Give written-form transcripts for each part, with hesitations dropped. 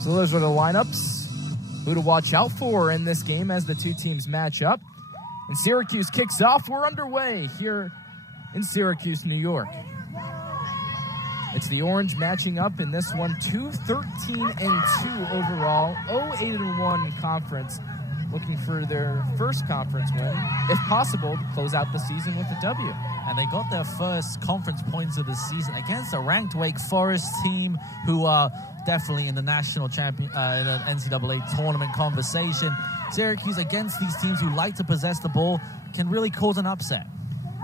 So those are the lineups. Who to watch out for in this game as the two teams match up. And Syracuse kicks off. We're underway here in Syracuse, New York. It's the Orange matching up in this one, 2-13-2 overall, 0-8-1 conference, looking for their first conference win, if possible, to close out the season with a W. And they got their first conference points of the season against a ranked Wake Forest team who are definitely in the national champion, in the NCAA tournament conversation. Syracuse against these teams who like to possess the ball can really cause an upset.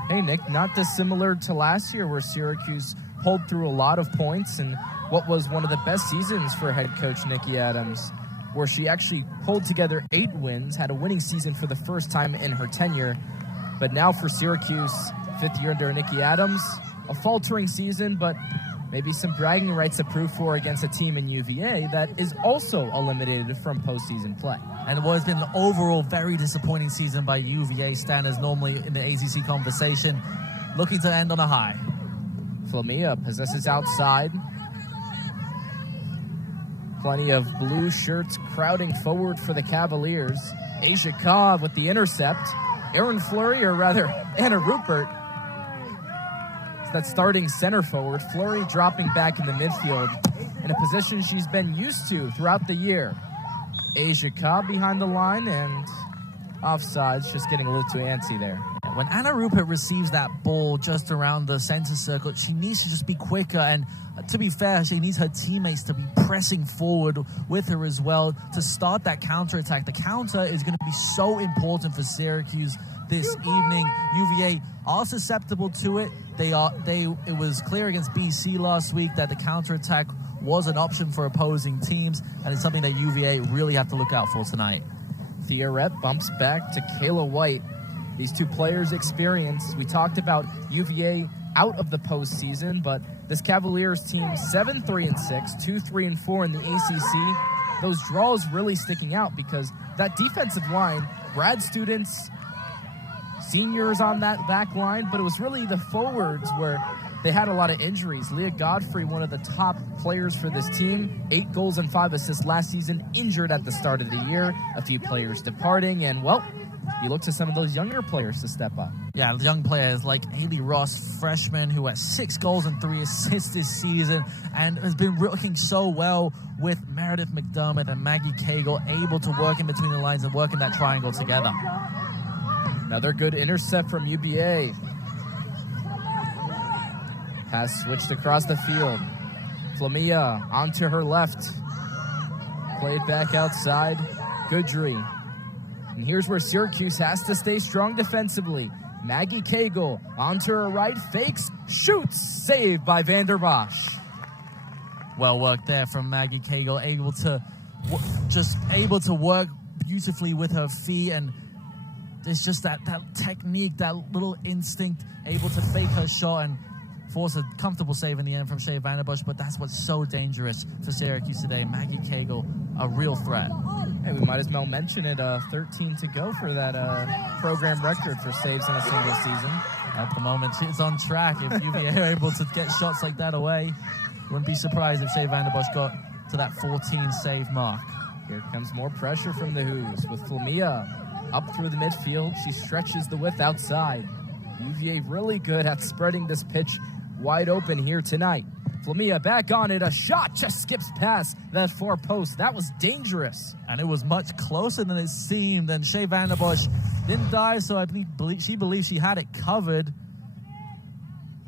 Hey, Nick, not dissimilar to last year where Syracuse pulled through a lot of points and what was one of the best seasons for head coach Nikki Adams, where she actually pulled together 8 wins, had a winning season for the first time in her tenure. But now for Syracuse, 5th year under Nikki Adams, a faltering season, but maybe some bragging rights to prove for against a team in UVA that is also eliminated from postseason play. And what has been an overall very disappointing season by UVA standards, normally in the ACC conversation, looking to end on a high. Flamia possesses outside. Plenty of blue shirts crowding forward for the Cavaliers. Asia Cobb with the intercept. Aaron Fleury, or rather Anna Rupert, is that starting center forward. Fleury dropping back in the midfield in a position she's been used to throughout the year. Asia Cobb behind the line, and offsides, just getting a little too antsy there. When Anna Rupert receives that ball just around the center circle, she needs to just be quicker, and to be fair, she needs her teammates to be pressing forward with her as well to start that counterattack. The counter is going to be so important for Syracuse this evening. UVA are susceptible to it. It was clear against BC last week that the counterattack was an option for opposing teams, and it's something that UVA really have to look out for tonight. Theorette bumps back to Kayla White. These two players' experience. We talked about UVA out of the postseason, but this Cavaliers team 7-3-6, 2-3-4 in the ACC. Those draws really sticking out because that defensive line, grad students, seniors on that back line, but it was really the forwards where they had a lot of injuries. Leah Godfrey, one of the top players for this team, 8 goals and 5 assists last season, injured at the start of the year. A few players departing, and well, you look to some of those younger players to step up. Yeah, young players like Haley Ross, freshman, who has 6 goals and 3 assists this season and has been looking so well with Meredith McDermott and Maggie Cagle able to work in between the lines and work in that triangle together. Another good intercept from UVA. Pass switched across the field. Flamia onto her left. Played back outside. Goodry. And here's where Syracuse has to stay strong defensively. Maggie Cagle onto her right, fakes, shoots, saved by Vander Bosch. Well worked there from Maggie Cagle, able to work beautifully with her feet, and there's just that technique, that little instinct, able to fake her shot and force a comfortable save in the end from Shea Vanderbush, but that's what's so dangerous for Syracuse today. Maggie Cagle, a real threat. Hey, we might as well mention it, 13 to go for that program record for saves in a single season. At the moment, it's on track. If UVA are able to get shots like that away, wouldn't be surprised if Shea Vanderbush got to that 14 save mark. Here comes more pressure from the Hoos with Flamia up through the midfield. She stretches the width outside. UVA really good at spreading this pitch wide open here tonight. Flamia back on it. A shot just skips past that far post. That was dangerous. And it was much closer than it seemed. And Shea Vanderbush didn't dive, so I believe she believes she had it covered.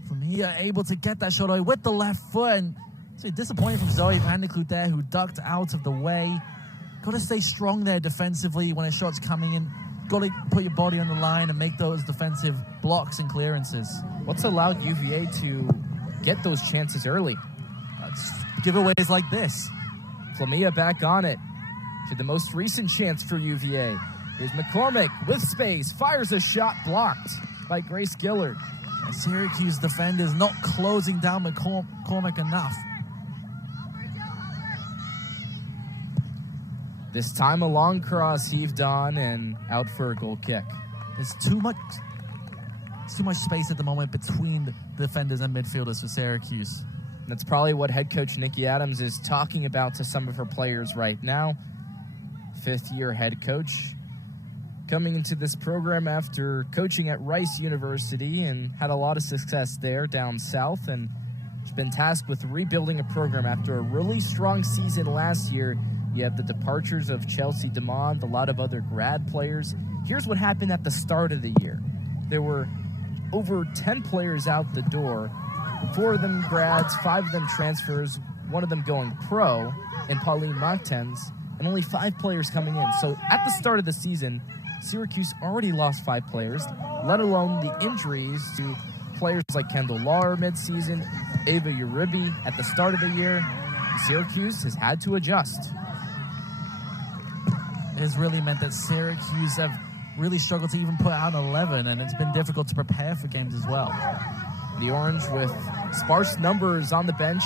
Flamia able to get that shot away with the left foot. And it's disappointing from Zoe Vanderkloot there, who ducked out of the way. Got to stay strong there defensively when a shot's coming in. Got to put your body on the line and make those defensive blocks and clearances. What's allowed UVA to get those chances early? Giveaways like this. Flamia back on it to the most recent chance for UVA. Here's McCormick with space, fires a shot blocked by Grace Gillard. And Syracuse defenders not closing down McCormick enough. This time a long cross heaved on and out for a goal kick. There's too much space at the moment between the defenders and midfielders for Syracuse. That's probably what head coach Nikki Adams is talking about to some of her players right now. Fifth-year head coach coming into this program after coaching at Rice University and had a lot of success there down south, and has been tasked with rebuilding a program after a really strong season last year. You have the departures of Chelsea DeMond, a lot of other grad players. Here's what happened at the start of the year. There were over 10 players out the door, 4 of them grads, 5 of them transfers, 1 of them going pro in Pauline Martens, and only 5 players coming in. So at the start of the season, Syracuse already lost 5 players, let alone the injuries to players like Kendall Lahr midseason, Ava Uribe at the start of the year. Syracuse has had to adjust. It has really meant that Syracuse have really struggled to even put out 11, and it's been difficult to prepare for games as well. The Orange with sparse numbers on the bench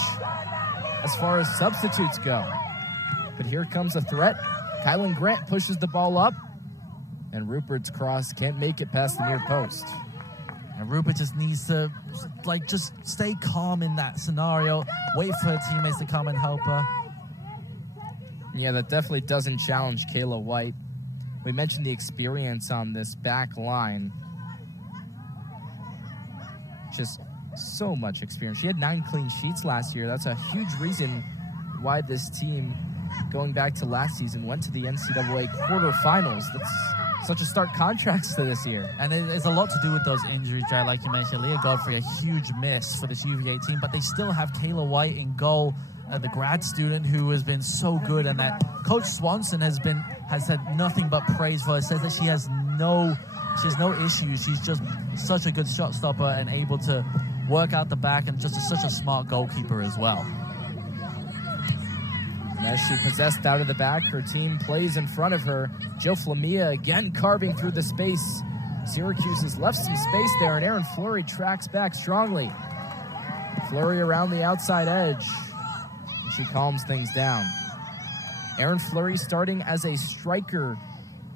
as far as substitutes go. But here comes a threat. Kylan Grant pushes the ball up, and Rupert's cross can't make it past the near post. And Rupert just needs to, just stay calm in that scenario, wait for her teammates to come and help her. Yeah, that definitely doesn't challenge Kayla White. We mentioned the experience on this back line. Just so much experience. She had 9 clean sheets last year. That's a huge reason why this team, going back to last season, went to the NCAA quarterfinals. That's such a stark contrast to this year. And it's a lot to do with those injuries, Jay. Like you mentioned, Leah Godfrey, a huge miss for this UVA team, but they still have Kayla White in goal, the grad student who has been so good, and that Coach Swanson has said nothing but praise for her. Says that she has no issues. She's just such a good shot stopper and able to work out the back, and just such a smart goalkeeper as well. And as she possessed out of the back, her team plays in front of her. Jill Flamia again carving through the space. Syracuse has left some space there, and Erin Fleury tracks back strongly. Fleury around the outside edge. She calms things down. Erin Fleury starting as a striker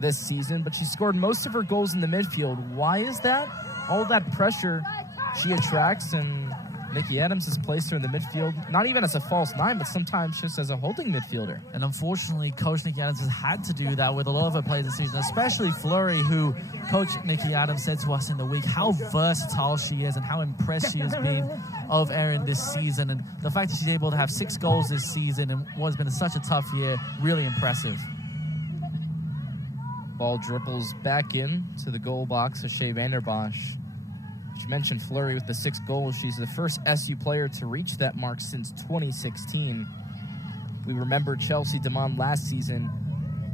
this season, but she scored most of her goals in the midfield. Why is that? All that pressure she attracts, and Nikki Adams has placed her in the midfield, not even as a false 9, but sometimes just as a holding midfielder. And unfortunately, Coach Nikki Adams has had to do that with a lot of her players this season, especially Fleury, who Coach Nikki Adams said to us in the week how versatile she is and how impressed she has been of Erin this season. And the fact that she's able to have 6 goals this season in what has been such a tough year, really impressive. Ball dribbles back in to the goal box of Shea Vanderbosch. She mentioned Fleury with the 6 goals. She's the first SU player to reach that mark since 2016. We remember Chelsea DeMond last season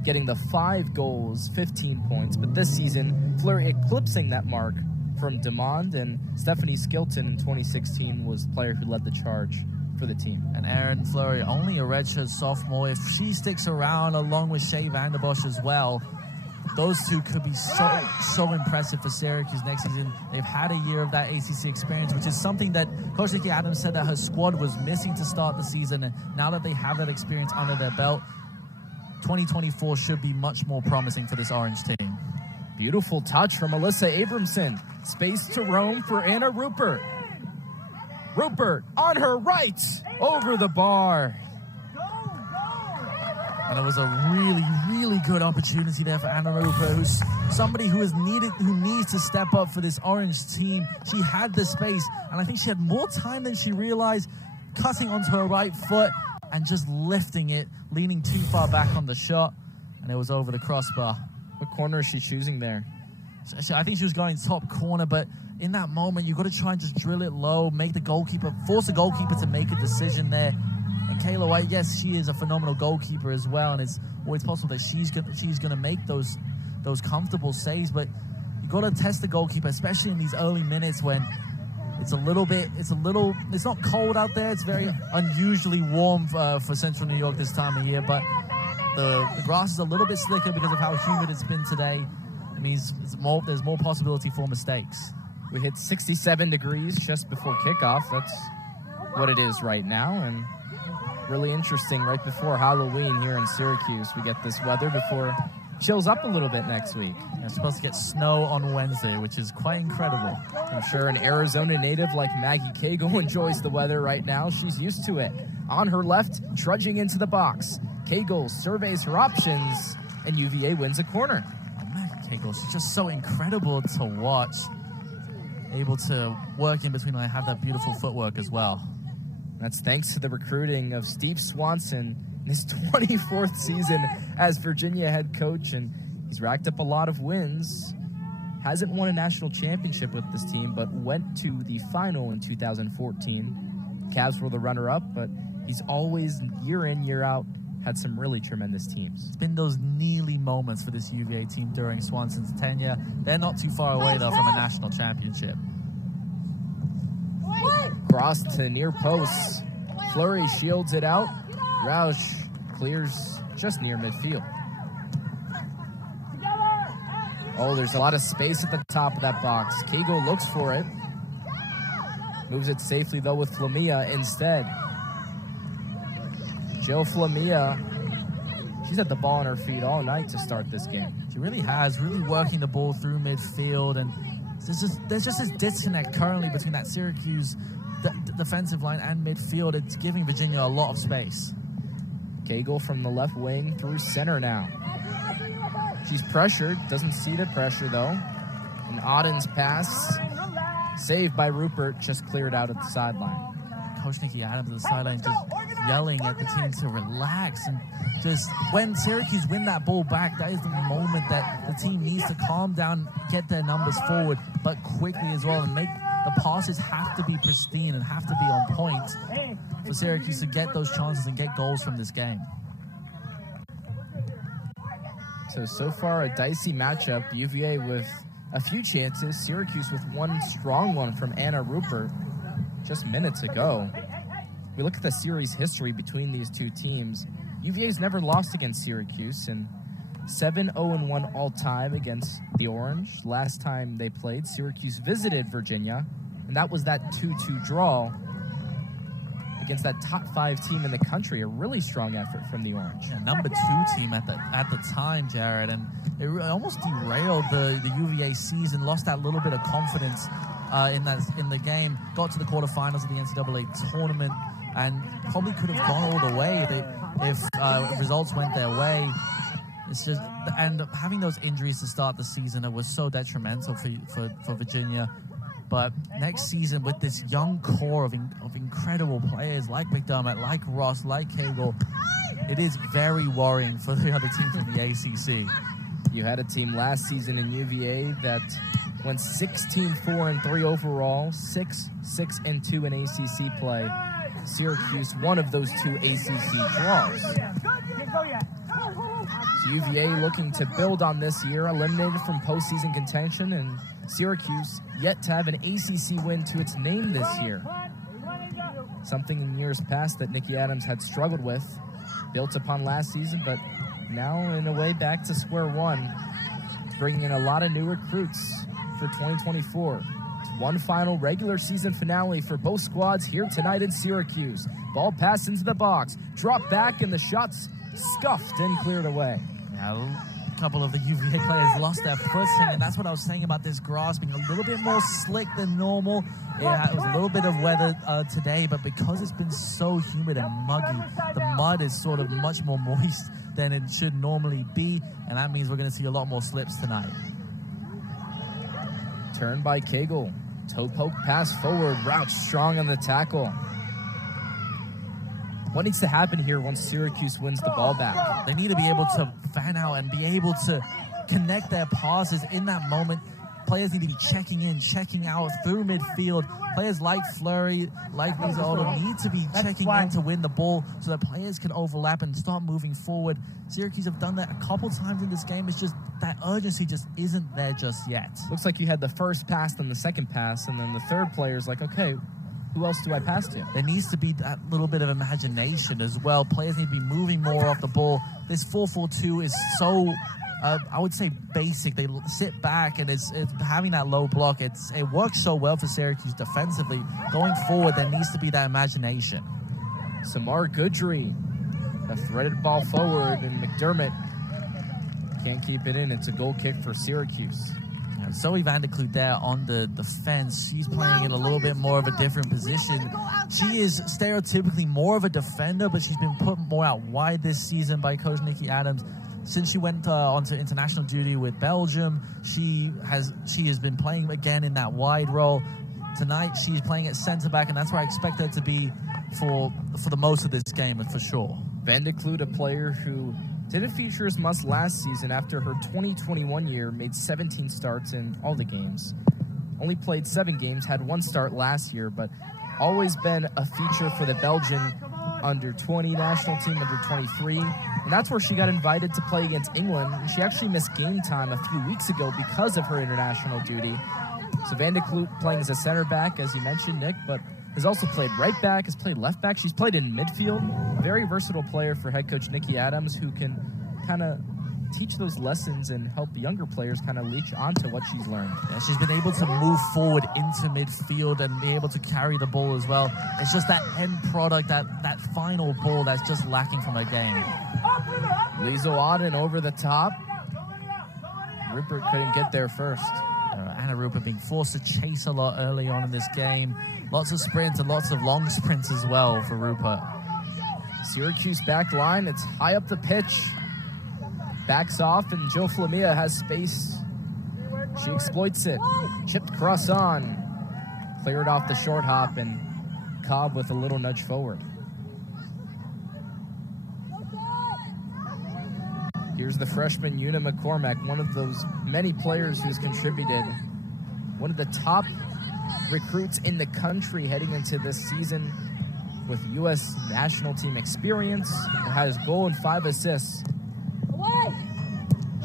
getting the 5 goals, 15 points. But this season, Fleury eclipsing that mark from DeMond, and Stephanie Skilton in 2016 was the player who led the charge for the team. And Erin Fleury, only a redshirt sophomore. If she sticks around along with Shea Vanderbosch as well, those two could be so impressive for Syracuse next season. They've had a year of that ACC experience, which is something that Coach Nikki Adams said that her squad was missing to start the season. And now that they have that experience under their belt, 2024 should be much more promising for this Orange team. Beautiful touch from Alyssa Abramson. Space to roam for Anna Rupert. Rupert on her right, over the bar. And it was a really, really good opportunity there for Anna Rupert, who's somebody who needs to step up for this Orange team. She had the space, and I think she had more time than she realized, cutting onto her right foot and just lifting it, leaning too far back on the shot, and it was over the crossbar. What corner is she choosing there? So I think she was going top corner, but in that moment, you've got to try and just drill it low, force the goalkeeper to make a decision there. And Kayla White, yes, she is a phenomenal goalkeeper as well, and it's always possible that she's going to make those comfortable saves. But you got to test the goalkeeper, especially in these early minutes when it's not cold out there. It's very unusually warm for Central New York this time of year, but the grass is a little bit slicker because of how humid it's been today. It means there's more possibility for mistakes. We hit 67 degrees just before kickoff. That's what it is right now, and really interesting right before Halloween here in Syracuse. We get this weather before chills up a little bit next week. It's supposed to get snow on Wednesday, which is quite incredible. I'm sure an Arizona native like Maggie Cagle enjoys the weather right now. She's used to it. On her left, trudging into the box. Cagle surveys her options, and UVA wins a corner. Oh, Maggie Cagle, she's just so incredible to watch. Able to work in between and have that beautiful footwork as well. That's thanks to the recruiting of Steve Swanson in his 24th season as Virginia head coach, and he's racked up a lot of wins. Hasn't won a national championship with this team, but went to the final in 2014. Cavs were the runner-up, but he's always, year in, year out, had some really tremendous teams. It's been those nearly moments for this UVA team during Swanson's tenure. They're not too far away, though, from a national championship. Cross to near post. Fleury shields it out. Roush clears just near midfield. Oh, there's a lot of space at the top of that box. Cagle looks for it. Moves it safely, though, with Flamia instead. Jill Flamia, she's had the ball on her feet all night to start this game. She really has, really working the ball through midfield, and there's just this disconnect currently between that Syracuse defensive line and midfield. It's giving Virginia a lot of space. Cagle from the left wing through center now. She's pressured, doesn't see the pressure though. And Auden's pass, saved by Rupert, just cleared out at the sideline. Coach Nikki Adams at the sideline just yelling at the team to relax, and just when Syracuse win that ball back, that is the moment that the team needs to calm down, get their numbers forward, but quickly as well, and make the passes have to be pristine and have to be on point for Syracuse to get those chances and get goals from this game. So far a dicey matchup. UVA with a few chances, Syracuse with one strong one from Anna Rupert just minutes ago. We look at the series history between these two teams. UVA's never lost against Syracuse, and 7-0-1 all-time against the Orange. Last time they played, Syracuse visited Virginia, and that was that 2-2 draw against that top 5 team in the country. A really strong effort from the Orange. Yeah, number 2 team at the time, Jared, and it almost derailed the UVA season. Lost that little bit of confidence in the game. Got to the quarterfinals of the NCAA tournament, and probably could have gone all the way if results went their way. It's just, and having those injuries to start the season, it was so detrimental for Virginia. But next season, with this young core of incredible players like McDermott, like Ross, like Cagle, it is very worrying for the other teams in the ACC. You had a team last season in UVA that went 16-4-3 overall, 6-6-2 in ACC play. Syracuse, one of those 2 ACC draws. So UVA looking to build on this year, eliminated from postseason contention, and Syracuse yet to have an ACC win to its name this year. Something in years past that Nikki Adams had struggled with, built upon last season, but now in a way back to square one, bringing in a lot of new recruits for 2024. It's one final regular season finale for both squads here tonight in Syracuse. Ball passed into the box, dropped back, and the shots scuffed and cleared away. Yeah, a couple of the UVA players lost their footing, and that's what I was saying about this grass being a little bit more slick than normal. Yeah, it was a little bit of weather today, but because it's been so humid and muggy, the mud is sort of much more moist than it should normally be, and that means we're going to see a lot more slips tonight. Turn by Cagle. Toe poke pass forward. Roush strong on the tackle. What needs to happen here once Syracuse wins the ball back? They need to be able to fan out and be able to connect their passes in that moment. Players need to be checking in, checking out through midfield. Players like Fleury, like Lisa Odom need to be checking in to win the ball so that players can overlap and start moving forward. Syracuse have done that a couple times in this game. It's just that urgency just isn't there just yet. Looks like you had the first pass, then the second pass, and then the third player's like, okay, who else do I pass to? There needs to be that little bit of imagination as well. Players need to be moving more off the ball. This 4-4-2 is so, I would say, basic. They sit back, and it's having that low block. It works so well for Syracuse defensively. Going forward, there needs to be that imagination. Samar Goodry, a threaded ball forward, and McDermott Can't keep it in. It's a goal kick for Syracuse. Zoe Vanderkloot there on the defense. She's playing in a little bit more of a different position. She is stereotypically more of a defender, but she's been put more out wide this season by Coach Nikki Adams. Since she went onto international duty with Belgium, she has been playing again in that wide role. Tonight, she's playing at center back, and that's where I expect her to be for the most of this game, for sure. Vanderkloot, a player who didn't feature as much last season after her 2021 year, made 17 starts in all the games. Only played 7 games, had 1 start last year, but always been a feature for the Belgian under-20 national team, under-23. And that's where she got invited to play against England. And she actually missed game time a few weeks ago because of her international duty. So Vanderkloot playing as a center back, as you mentioned, Nick, but has also played right back, has played left back. She's played in midfield. Very versatile player for head coach Nikki Adams, who can kind of teach those lessons and help younger players kind of leech onto what she's learned. Yeah, she's been able to move forward into midfield and be able to carry the ball as well. It's just that end product, that final ball that's just lacking from her game. Liesl Auden over the top. Rupert couldn't get there first. Anna Rupert being forced to chase a lot early on in this game. Lots of sprints and lots of long sprints as well for Rupert. Syracuse back line, it's high up the pitch. Backs off, and Joe Flamia has space. She exploits it. Chipped cross on. Cleared off the short hop, and Cobb with a little nudge forward. Here's the freshman Una McCormack, one of those many players who's contributed. One of the top recruits in the country heading into this season with U.S. national team experience. Has a goal and 5 assists.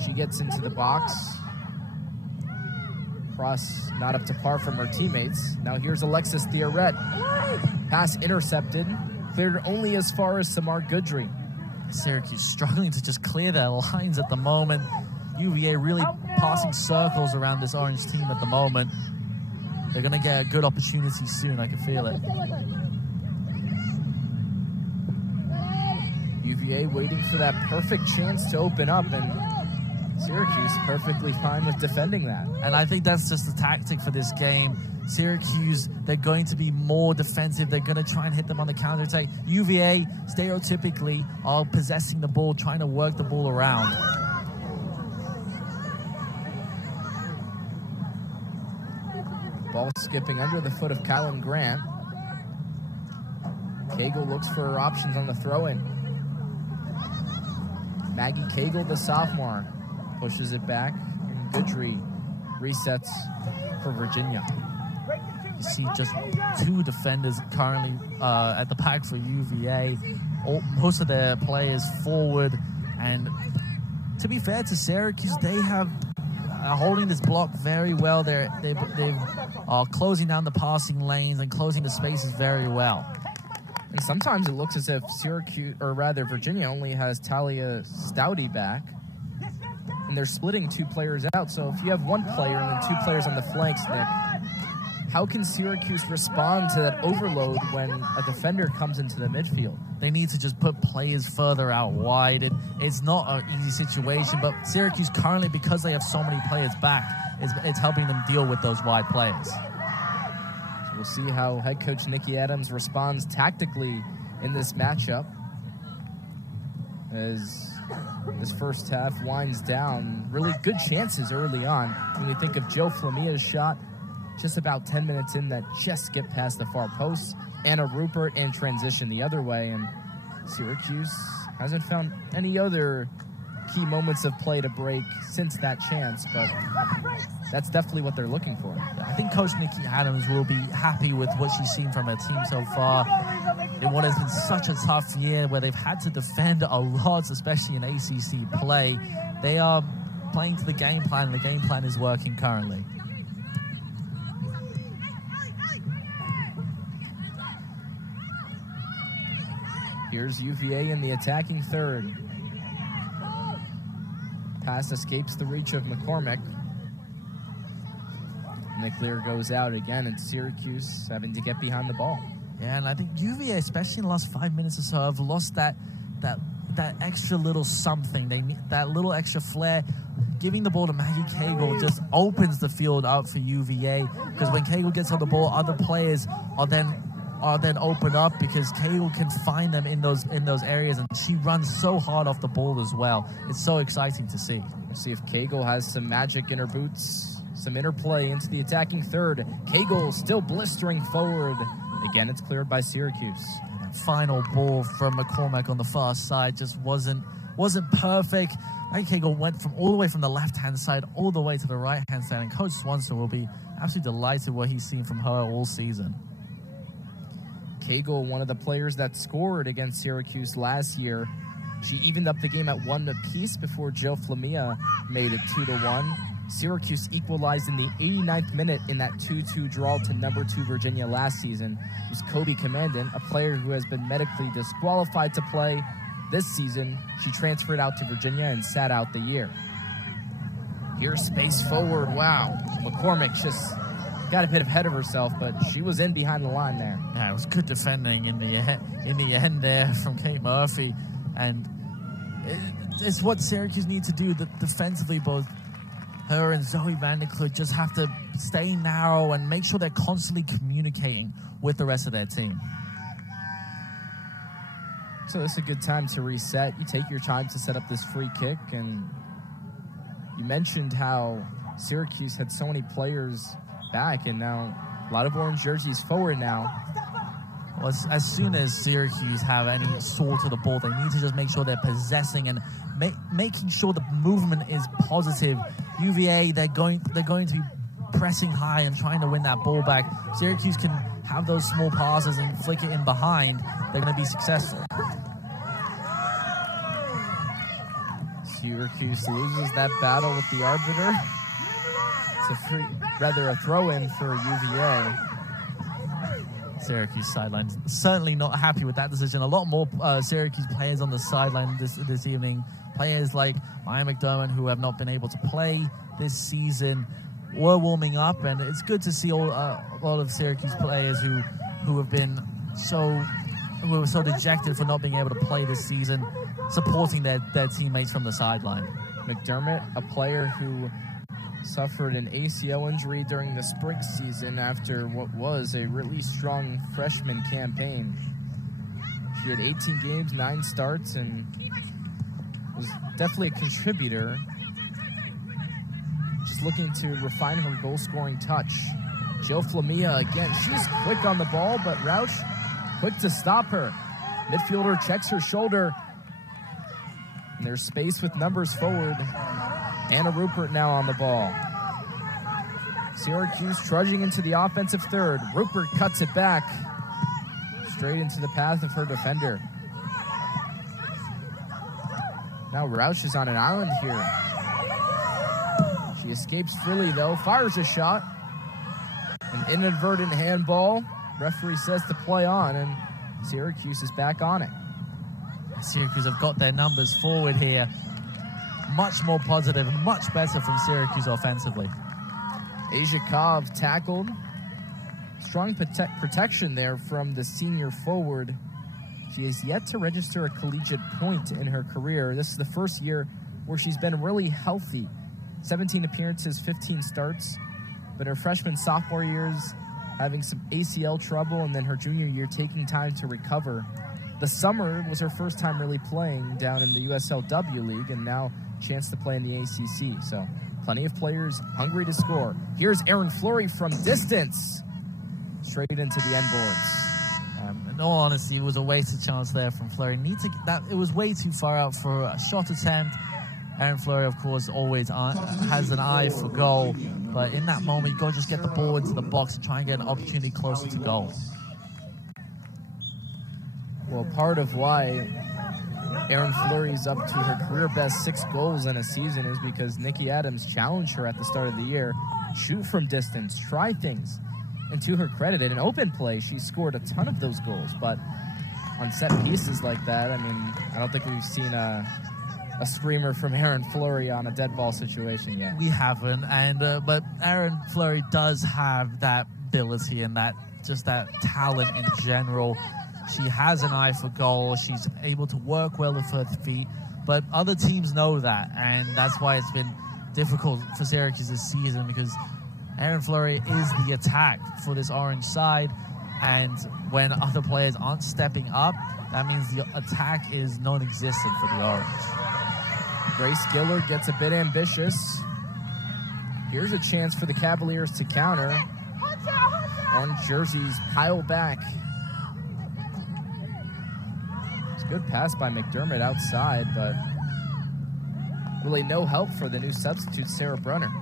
She gets into the box. Cross not up to par from her teammates. Now here's Alexis Thioret. Pass intercepted. Cleared only as far as Samar Goodry. Syracuse struggling to just clear their lines at the moment. UVA really passing circles around this orange team at the moment. They're going to get a good opportunity soon. I can feel it. UVA waiting for that perfect chance to open up, and Syracuse perfectly fine with defending that. And I think that's just the tactic for this game. Syracuse, they're going to be more defensive. They're going to try and hit them on the counterattack. UVA, stereotypically, are possessing the ball, trying to work the ball around. Ball skipping under the foot of Kylan Grant. Cagle looks for her options on the throw-in. Maggie Cagle, the sophomore, pushes it back. And Goodry resets for Virginia. You see just 2 defenders currently at the back for UVA. Most of their players forward. And to be fair to Syracuse, they have holding this block very well. They are closing down the passing lanes and closing the spaces very well. And sometimes it looks as if Syracuse, or rather Virginia, only has Talia Stouty back. And they're splitting 2 players out. So if you have 1 player and then 2 players on the flanks, Nick, how can Syracuse respond to that overload when a defender comes into the midfield? They need to just put players further out wide. It's not an easy situation, but Syracuse currently, because they have so many players back, it's helping them deal with those wide players. So we'll see how head coach Nikki Adams responds tactically in this matchup as this first half winds down. Really good chances early on. When we think of Joe Flamia's shot, just about 10 minutes in, that just skipped past the far post. Anna Rupert in transition the other way, and Syracuse hasn't found any other key moments of play to break since that chance, but that's definitely what they're looking for. I think Coach Nikki Adams will be happy with what she's seen from her team so far in what has been such a tough year where they've had to defend a lot, especially in ACC play. They are playing to the game plan, and the game plan is working currently. Here's UVA in the attacking third. Pass escapes the reach of McCormick. And the clear goes out again, and Syracuse having to get behind the ball. Yeah, and I think UVA, especially in the last 5 minutes or so, have lost that that extra little something. They need that little extra flair. Giving the ball to Maggie Cagle just opens the field up for UVA, because when Cagle gets on the ball, other players are then open up because Cagle can find them in those areas, and she runs so hard off the ball as well. It's so exciting to see. We'll see if Cagle has some magic in her boots, some interplay into the attacking third. Cagle still blistering forward. Again, it's cleared by Syracuse. And that final ball from McCormack on the far side just wasn't perfect. Maggie Cagle went all the way from the left-hand side all the way to the right-hand side, and Coach Swanson will be absolutely delighted what he's seen from her all season. Cagle, one of the players that scored against Syracuse last year. She evened up the game at 1 apiece before Joe Flamia made it 2-1. Syracuse equalized in the 89th minute in that 2-2 draw to number 2 Virginia last season. It was Kobe Commandant, a player who has been medically disqualified to play this season. She transferred out to Virginia and sat out the year. Here's space forward. Wow. McCormack just got a bit ahead of herself, but she was in behind the line there. Yeah, it was good defending in the end there from Kate Murphy, and it's what Syracuse need to do. Defensively, both her and Zoe Vanderklut just have to stay narrow and make sure they're constantly communicating with the rest of their team. So this is a good time to reset. You take your time to set up this free kick, and you mentioned how Syracuse had so many players back, and now a lot of orange jerseys forward now. Well, as soon as Syracuse have any sort of the ball, they need to just make sure they're possessing and making sure the movement is positive. UVA, they're going to be pressing high and trying to win that ball back. Syracuse can have those small passes and flick it in behind. They're going to be successful. Syracuse loses that battle with the arbiter. It's a throw-in for UVA. Syracuse sideline certainly not happy with that decision. A lot more Syracuse players on the sideline this evening. Players like Maya McDermott, who have not been able to play this season, were warming up, and it's good to see a lot of Syracuse players who were so dejected for not being able to play this season, supporting their teammates from the sideline. McDermott, a player who suffered an ACL injury during the spring season after what was a really strong freshman campaign. She had 18 games, 9 starts, and was definitely a contributor. Just looking to refine her goal-scoring touch. Jill Flamia again. She's quick on the ball, but Rauch quick to stop her. Midfielder checks her shoulder. And there's space with numbers forward. Anna Rupert now on the ball. Syracuse trudging into the offensive third. Rupert cuts it back. Straight into the path of her defender. Now Rauch is on an island here. She escapes freely though, fires a shot. An inadvertent handball. Referee says to play on, and Syracuse is back on it. Syracuse have got their numbers forward here. Much more positive, much better from Syracuse offensively. Asia Kov tackled. Strong protection there from the senior forward. She has yet to register a collegiate point in her career. This is the first year where she's been really healthy. 17 appearances, 15 starts. But her freshman-sophomore years having some ACL trouble, and then her junior year taking time to recover. The summer was her first time really playing down in the USLW League, and now chance to play in the ACC. So plenty of players hungry to score. Here's Erin Fleury from distance. Straight into the end boards. In all honesty, it was a wasted chance there from Fleury. It was way too far out for a shot attempt. Erin Fleury, of course, always has an eye for goal. But in that moment, you've got to just get the ball into the box and try and get an opportunity closer to goal. Well, part of why Erin Fleury's up to her career best 6 goals in a season is because Nikki Adams challenged her at the start of the year. Shoot from distance, try things. And to her credit, in an open play, she scored a ton of those goals. But on set pieces like that, I mean, I don't think we've seen a screamer from Erin Fleury on a dead ball situation yet. We haven't, but Erin Fleury does have that ability and that talent in general. She has an eye for goal. She's able to work well with her feet. But other teams know that, and that's why it's been difficult for Syracuse this season, because Erin Fleury is the attack for this orange side, and when other players aren't stepping up, that means the attack is non-existent for the orange. Grace Gillard gets a bit ambitious. Here's a chance for the Cavaliers to counter. Orange jerseys pile back. It's a good pass by McDermott outside, but really no help for the new substitute, Sarah Brunner.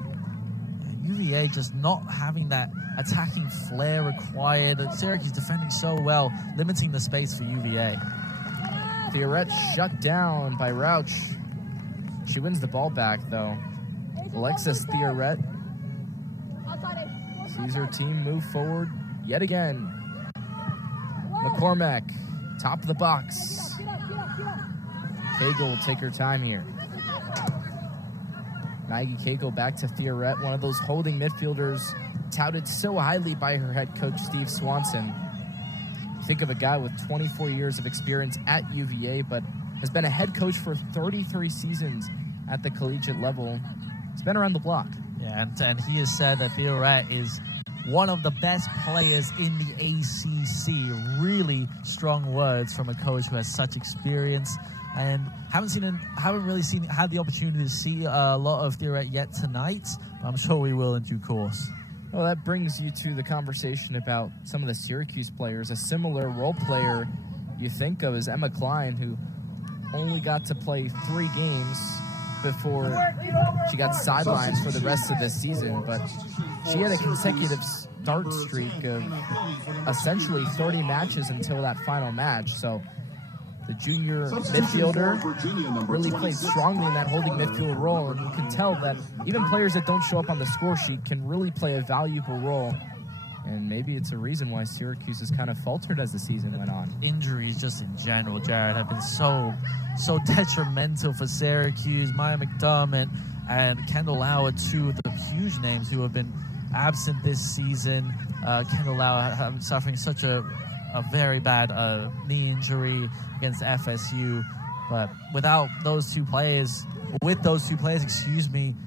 UVA just not having that attacking flair required. Syracuse defending so well, limiting the space for UVA. Theoret shut down by Rauch. She wins the ball back, though. Alexis Theoret sees her team move forward yet again. McCormack, top of the box. Cagle will take her time here. Maggie Cagle back to Theoret, one of those holding midfielders touted so highly by her head coach, Steve Swanson. Think of a guy with 24 years of experience at UVA, but has been a head coach for 33 seasons at the collegiate level. He's been around the block. Yeah, and he has said that Theoret is one of the best players in the ACC. Really strong words from a coach who has such experience. And haven't really had the opportunity to see a lot of Theoret yet tonight, but I'm sure we will in due course. Well, that brings you to the conversation about some of the Syracuse players. A similar role player you think of is Emma Klein, who only got to play 3 games before she got sidelined for the rest of this season, but she had a consecutive start streak of essentially 30 matches until that final match. So the junior midfielder really played strongly in that holding midfield role, and you can tell that even players that don't show up on the score sheet can really play a valuable role. And maybe it's a reason why Syracuse has kind of faltered as the season went on. Injuries just in general, Jared, have been so detrimental for Syracuse. Maya McDermott and Kendall Lauer, 2 of the huge names who have been absent this season. Kendall Lauer suffering such a very bad knee injury against FSU. But with those two players,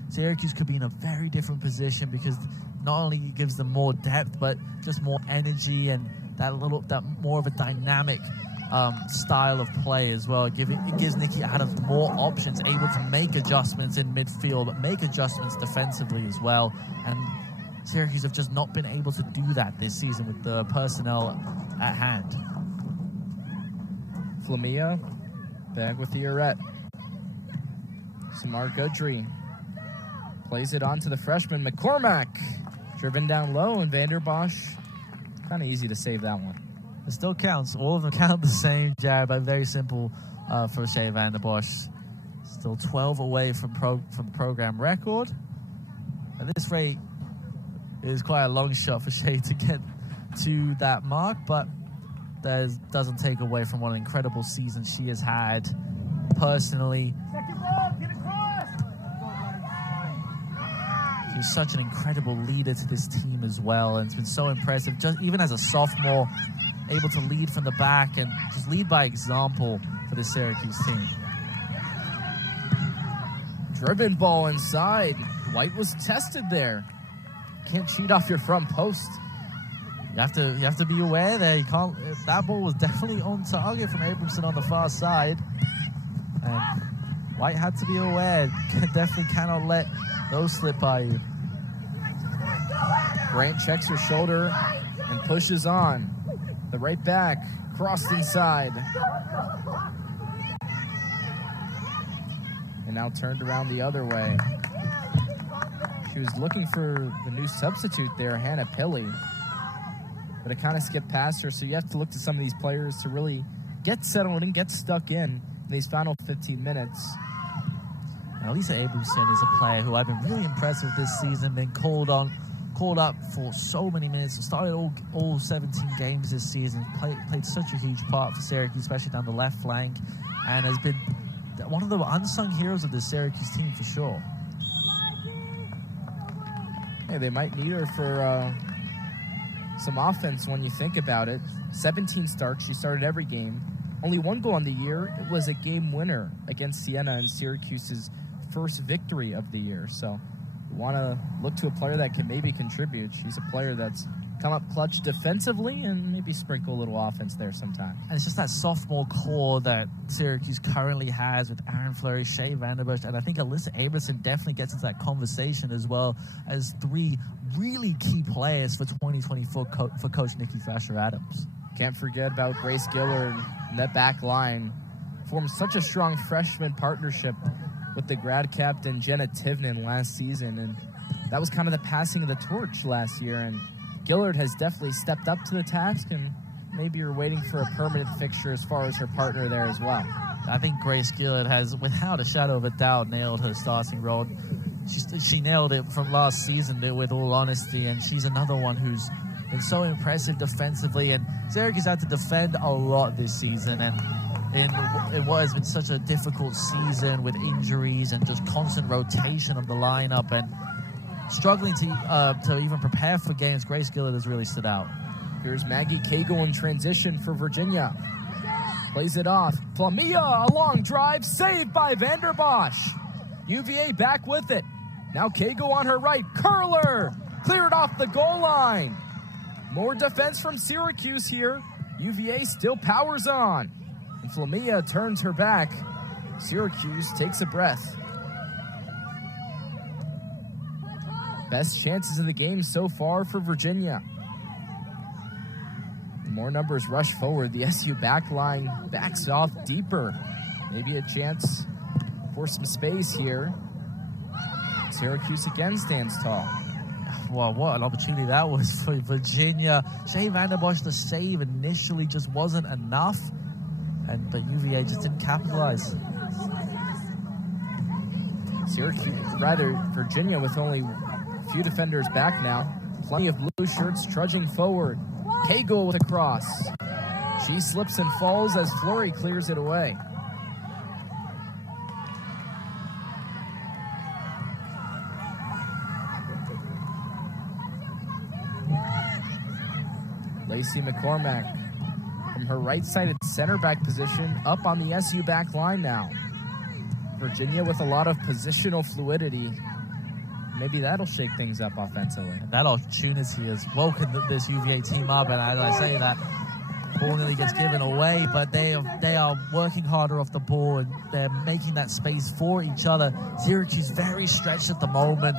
Syracuse could be in a very different position, because not only it gives them more depth, but just more energy and that more of a dynamic style of play as well. It gives Nikki Adams more options, able to make adjustments in midfield, but make adjustments defensively as well. And Syracuse have just not been able to do that this season with the personnel at hand. Flamia back with Theoret. Samar Gudry plays it on to the freshman McCormack. Driven down low, and Vanderbosch, kind of easy to save that one. It still counts. All of them count the same, Jared, but very simple for Shea Vanderbosch. Still 12 away from the program record. At this rate, it is quite a long shot for Shea to get to that mark, but that doesn't take away from what an incredible season she has had personally. She's such an incredible leader to this team as well, and it's been so impressive, just even as a sophomore, able to lead from the back and just lead by example for the Syracuse team. Driven ball inside. White was tested there. Can't cheat off your front post. You have to be aware there. You can't. That ball was definitely on target from Abramson on the far side, and White had to be aware. Definitely cannot let those slip by you. Grant checks her shoulder and pushes on. The right back crossed inside, and now turned around the other way. She was looking for the new substitute there, Hannah Pilley, but it kind of skipped past her. So you have to look to some of these players to really get settled and get stuck in these final 15 minutes. Now, Lisa Abramson is a player who I've been really impressed with this season, been called up for so many minutes, started all 17 games this season, played such a huge part for Syracuse, especially down the left flank, and has been one of the unsung heroes of the Syracuse team for sure. Hey, they might need her for some offense when you think about it. 17 starts. She started every game. Only one goal on the year. It was a game winner against Siena and Syracuse's first victory of the year. So we want to look to a player that can maybe contribute. She's a player that's come up clutch defensively and maybe sprinkle a little offense there sometime. And it's just that sophomore core that Syracuse currently has with Aaron Fleury, Shea Vanderbush, and I think Alyssa Abrahamson definitely gets into that conversation as well as three really key players for 2024 for Coach Nikki Thrasher-Adams. Can't forget about Grace Gillard and that back line. Formed such a strong freshman partnership with the grad captain Jenna Tivnan last season, and that was kind of the passing of the torch last year, and Gillard has definitely stepped up to the task, and maybe you're waiting for a permanent fixture as far as her partner there as well. I think Grace Gillard has, without a shadow of a doubt, nailed her starting role. She nailed it from last season, with all honesty, and she's another one who's been so impressive defensively. And Syracuse had to defend a lot this season, and in what has been such a difficult season with injuries and just constant rotation of the lineup and struggling to even prepare for games, Grace Gillard has really stood out. Here's Maggie Cagle in transition for Virginia. Plays it off. Flamia, a long drive, saved by Vanderbosch. UVA back with it. Now Cagle on her right. Curler, cleared off the goal line. More defense from Syracuse here. UVA still powers on. And Flamia turns her back. Syracuse takes a breath. Best chances of the game so far for Virginia. More numbers rush forward. The SU back line backs off deeper. Maybe a chance for some space here. Syracuse again stands tall. Well, what an opportunity that was for Virginia. Shea Vanderbosch, the save initially just wasn't enough, and the UVA just didn't capitalize. Virginia with only a few defenders back now. Plenty of blue shirts trudging forward. Cagle with a cross. She slips and falls as Fleury clears it away. Lacey McCormack from her right-sided center back position up on the SU back line now. Virginia with a lot of positional fluidity. Maybe that'll shake things up offensively. That opportunity has woken this UVA team up, and as I say that, ball nearly gets given away, but they are working harder off the ball, and they're making that space for each other. Syracuse very stretched at the moment.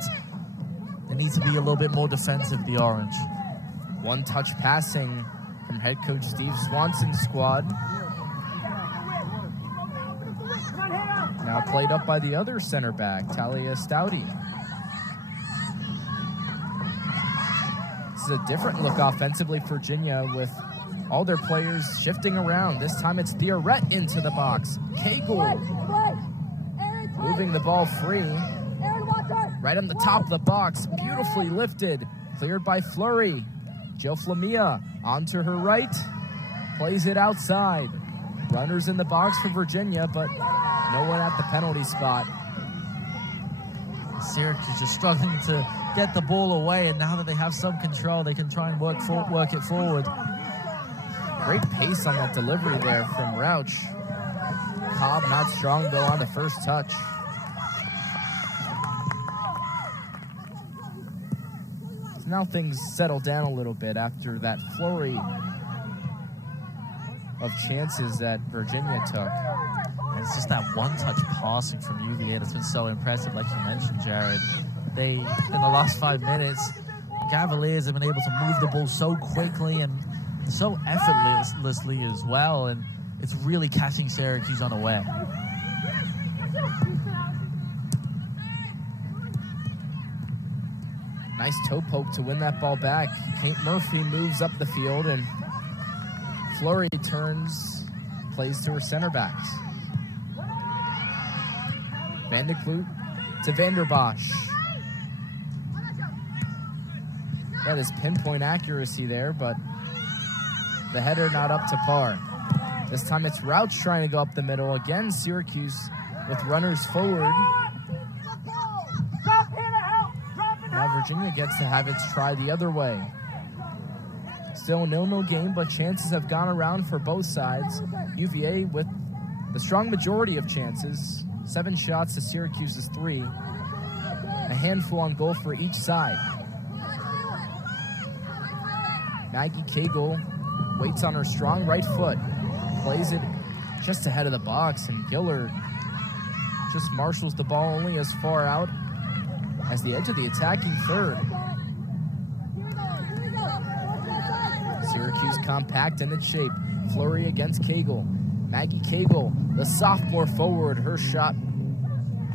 They need to be a little bit more defensive, the Orange. One-touch passing from head coach Steve Swanson's squad. Now played up by the other center back, Talia Stouty. This is a different look offensively for Virginia with all their players shifting around. This time it's Theoret into the box. Cagle moving the ball free. Right on the top of the box. Beautifully lifted. Cleared by Fleury. Jill Flamia onto her right. Plays it outside. Runners in the box for Virginia, but no one at the penalty spot. Syracuse just struggling to get the ball away, and now that they have some control, they can try and work it forward. Great pace on that delivery there from Rauch. Cobb not strong though on the first touch. So now things settle down a little bit after that flurry of chances that Virginia took. And it's just that one-touch passing from UVA that's been so impressive, like you mentioned, Jared. They, in the last 5 minutes, Cavaliers have been able to move the ball so quickly and so effortlessly as well, and it's really catching Syracuse unaware. Nice toe poke to win that ball back. Kate Murphy moves up the field, and Fleury turns, plays to her center backs. Van de Kloot to Vanderbosch. That is pinpoint accuracy there, but the header not up to par. This time it's Rauch trying to go up the middle. Again, Syracuse with runners forward. Now Virginia gets to have its try the other way. Still a 0-0 game, but chances have gone around for both sides. UVA with the strong majority of chances. 7 shots to Syracuse's 3. A handful on goal for each side. Maggie Cagle waits on her strong right foot. Plays it just ahead of the box, and Gillard just marshals the ball only as far out as the edge of the attacking third. Syracuse compact in its shape. Flurry against Cagle. Maggie Cagle, the sophomore forward, her shot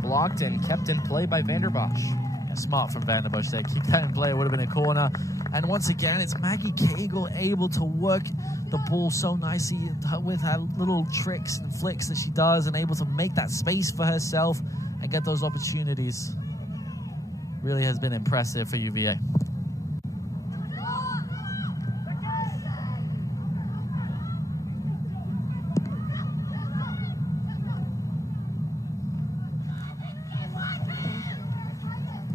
blocked and kept in play by Vanderbosch. Yeah, smart from Vanderbosch there. Keep that in play. It would have been a corner. And once again, it's Maggie Cagle able to work the ball so nicely with her little tricks and flicks that she does, and able to make that space for herself and get those opportunities. Really has been impressive for UVA.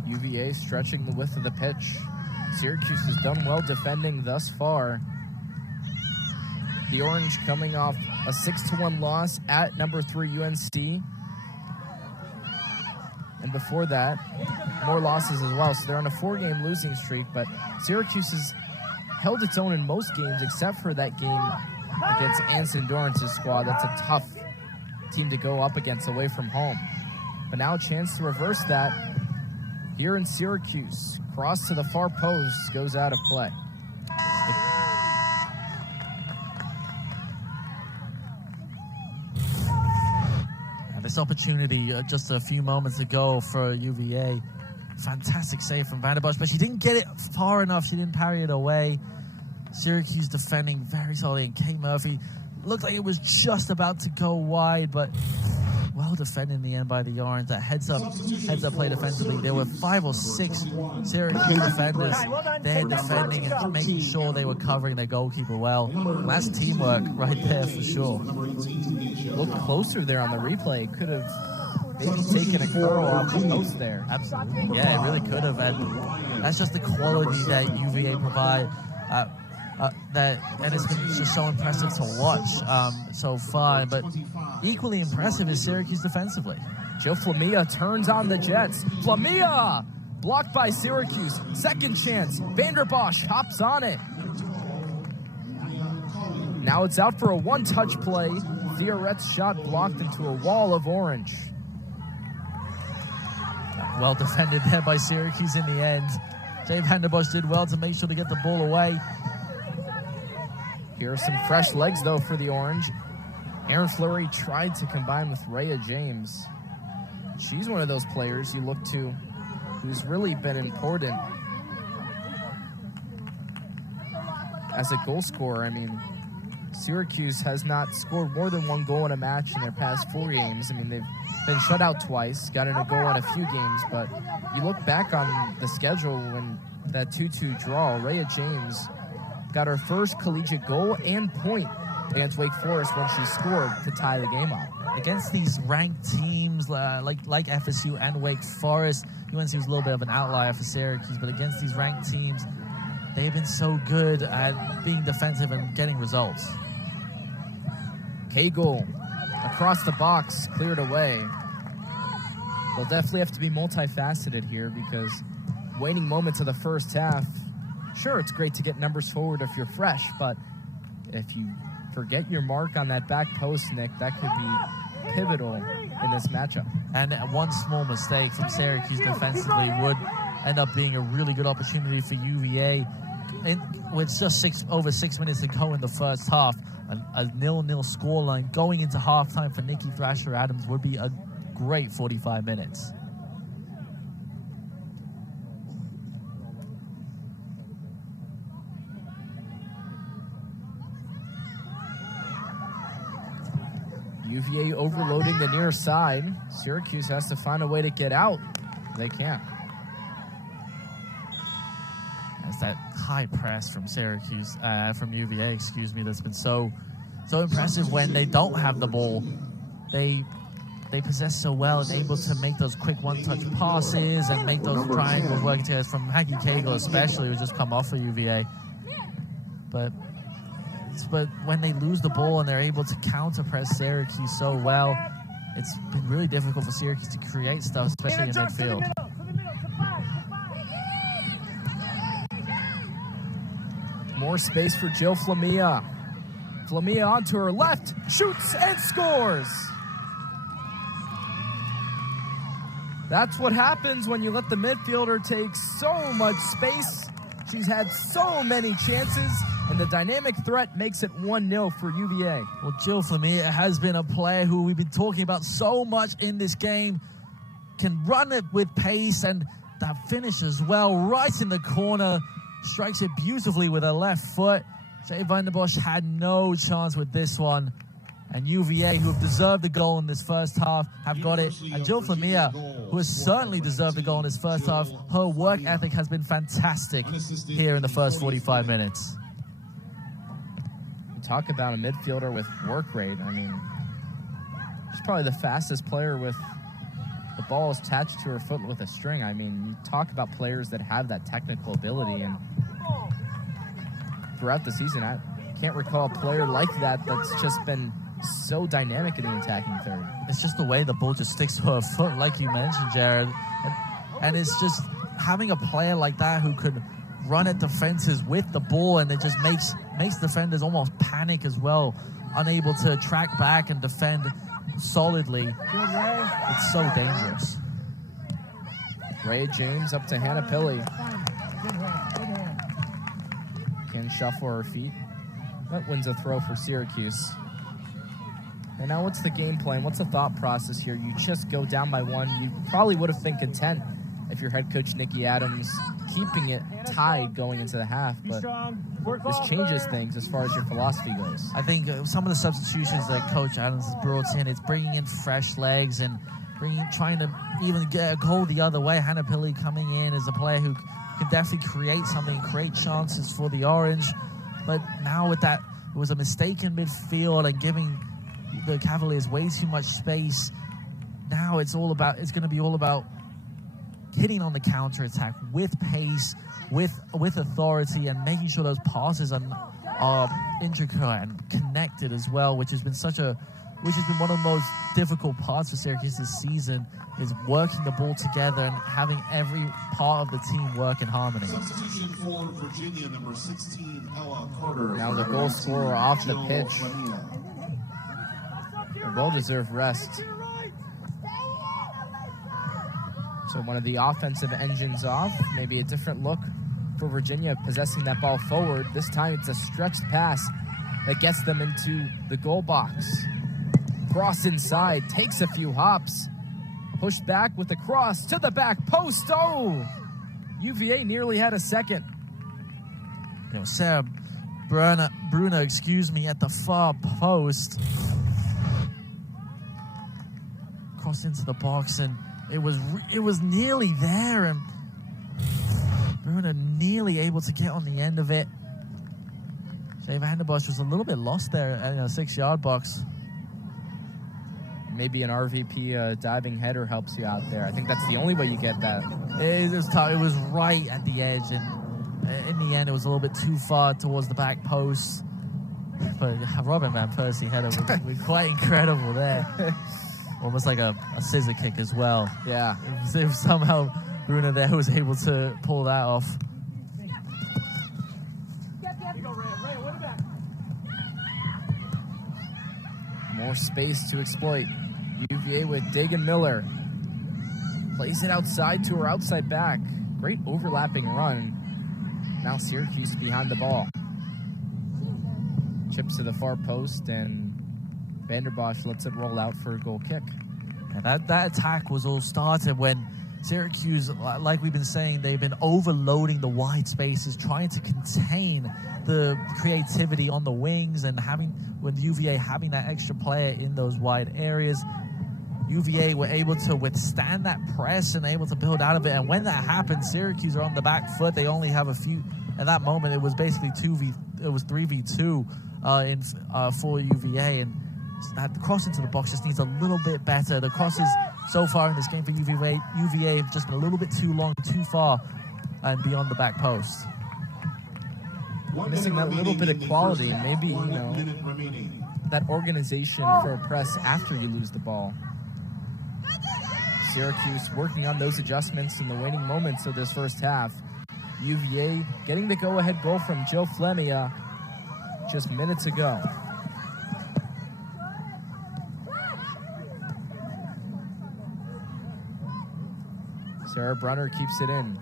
UVA stretching the width of the pitch. Syracuse has done well defending thus far. The Orange coming off a 6-1 loss at number 3 UNC. And before that, more losses as well. So they're on a 4-game losing streak, but Syracuse has held its own in most games except for that game against Anson Dorrance's squad. That's a tough team to go up against away from home. But now a chance to reverse that here in Syracuse. Cross to the far post, goes out of play. This opportunity just a few moments ago for UVA. Fantastic save from Vanderbosch, but she didn't get it far enough. She didn't parry it away. Syracuse defending very solidly, and Kay Murphy looked like it was just about to go wide, but well defended in the end by the Orange. That heads up play defensively. There were 5 or 6 Syracuse defenders there defending and making sure they were covering their goalkeeper well. That's teamwork right there for sure. Looked closer there on the replay. Could have maybe taken a curl off the post there. Absolutely. Yeah, it really could have. And that's just the quality that UVA provide. And it's been just so impressive to watch so far. But equally impressive is Syracuse defensively. Joe Flamia turns on the Jets. Flamia blocked by Syracuse. Second chance. Vanderbosch hops on it. Now it's out for a one-touch play. Theoret's shot blocked into a wall of Orange. Well defended there by Syracuse in the end. Jay Vanderbosch did well to make sure to get the ball away. Here are some fresh legs, though, for the Orange. Aaron Fleury tried to combine with Rhea James. She's one of those players you look to who's really been important as a goal scorer. I mean, Syracuse has not scored more than 1 goal in a match in their past 4 games. I mean, they've been shut out twice, gotten a goal in a few games, but you look back on the schedule when that 2-2 draw, Rhea James got her first collegiate goal and point against Wake Forest when she scored to tie the game up. Against these ranked teams like FSU and Wake Forest, UNC was a little bit of an outlier for Syracuse, but against these ranked teams, they've been so good at being defensive and getting results. Cagle across the box, cleared away. They'll definitely have to be multifaceted here because waning moments of the first half, sure, it's great to get numbers forward if you're fresh, but if you forget your mark on that back post, Nick, that could be pivotal in this matchup. And one small mistake from Syracuse defensively would end up being a really good opportunity for UVA. With just over 6 minutes to go in the first half, a 0-0 scoreline going into halftime for Nikki Thrasher-Adams would be a great 45 minutes. UVA overloading the near side. Syracuse has to find a way to get out. They can't. It's that high press from Syracuse, from UVA, that's been so impressive when they don't have the ball. They possess so well and able to make those quick one-touch passes and make those triangles working together, from Maggie Cagle especially, who's just come off for UVA. But when they lose the ball and they're able to counter press Syracuse so well, it's been really difficult for Syracuse to create stuff, especially in midfield. More space for Jill Flamia. Flamia onto her left, shoots and scores. That's what happens when you let the midfielder take so much space. She's had so many chances, and the dynamic threat makes it 1-0 for UVA. Well, Jill Flamia has been a player who we've been talking about so much in this game. Can run it with pace, and that finish as well, right in the corner. Strikes it beautifully with her left foot. Jay van der Bosch had no chance with this one. And UVA, who have deserved the goal in this first half, have got it. And Jill Flamia, who has certainly deserved the goal in this first half, her work ethic has been fantastic here in the first 45 minutes. Talk about a midfielder with work rate. I mean, she's probably the fastest player with the ball attached to her foot with a string. I mean, you talk about players that have that technical ability, and throughout the season, I can't recall a player like that that's just been so dynamic in the attacking third. It's just the way the ball just sticks to her foot, like you mentioned, Jared. And it's just having a player like that who could run at defenses with the ball, and it just makes defenders almost panic as well, unable to track back and defend solidly. It's so dangerous. Rhea James up to Hannah Pilley. Can shuffle her feet. That wins a throw for Syracuse. And now what's the game plan? What's the thought process here? You just go down by one. You probably would have been content if your head coach, Nikki Adams, keeping it tied going into the half. But this changes things as far as your philosophy goes. I think some of the substitutions that Coach Adams has brought in, it's bringing in fresh legs and trying to even get a goal the other way. Hannah Pilley coming in as a player who can definitely create something, create chances for the Orange. But now with that, it was a mistake in midfield and giving the Cavaliers way too much space. Now it's going to be all about hitting on the counterattack with pace, with authority, and making sure those passes are intricate and connected as well, which has been one of the most difficult parts for Syracuse this season, is working the ball together and having every part of the team work in harmony. Substitution for Virginia, number 16, Ella Carter. Now the goal scorer off the pitch. A well-deserved rest. So one of the offensive engines off. Maybe a different look for Virginia possessing that ball forward. This time it's a stretched pass that gets them into the goal box. Cross inside, takes a few hops. Pushed back with the cross to the back post. Oh! UVA nearly had a second. Sarah Brunner, at the far post. Crossed into the box, and it was nearly there, and Brunner nearly able to get on the end of it. Jay van der Bosch was a little bit lost there in a 6-yard box. Maybe an RVP diving header helps you out there. I think that's the only way you get that. It was tough. It was right at the edge, and in the end, it was a little bit too far towards the back post. But Robin Van Persie header was quite incredible there. Almost like a scissor kick as well. Yeah. If somehow Brunner there was able to pull that off. More space to exploit. UVA with Dagan Miller. Plays it outside to her outside back. Great overlapping run. Now Syracuse is behind the ball. Chips to the far post, and van der Bosch lets it roll out for a goal kick. And that attack was all started when Syracuse, like we've been saying, they've been overloading the wide spaces, trying to contain the creativity on the wings, and when UVA having that extra player in those wide areas, UVA were able to withstand that press and able to build out of it. And when that happened, Syracuse are on the back foot. They only have a few. At that moment, it was basically 3v2 for UVA, and that cross into the box just needs a little bit better. The crosses so far in this game for UVA have just been a little bit too long, too far, and beyond the back post. missing that little bit of quality, and maybe, that organization for a press after you lose the ball. Syracuse working on those adjustments in the waning moments of this first half. UVA getting the go-ahead goal from Joe Flemia just minutes ago. Sarah Brunner keeps it in.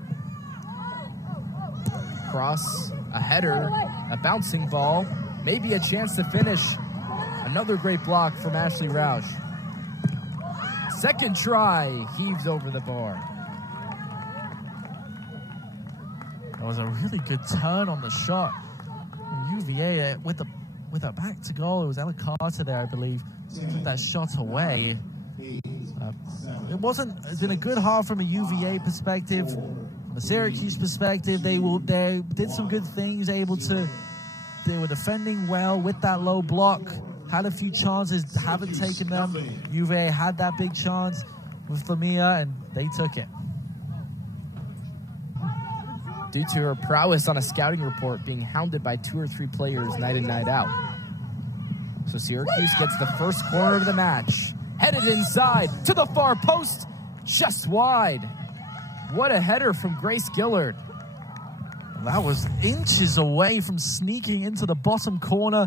Cross, a header, a bouncing ball, maybe a chance to finish. Another great block from Ashley Roush. Second try, heaves over the bar. That was a really good turn on the shot. UVA with a back to goal. It was Ella Carter there, I believe. Took that shot away. It's been a good half from a UVA perspective. From a Syracuse perspective, they did some good things. They were defending well with that low block. Had a few chances, haven't taken them. UVA had that big chance with Flemia, and they took it. Due to her prowess on a scouting report, being hounded by 2 or 3 players night in, night out. So Syracuse gets the first corner of the match. Headed inside to the far post, just wide. What a header from Grace Gillard. That was inches away from sneaking into the bottom corner.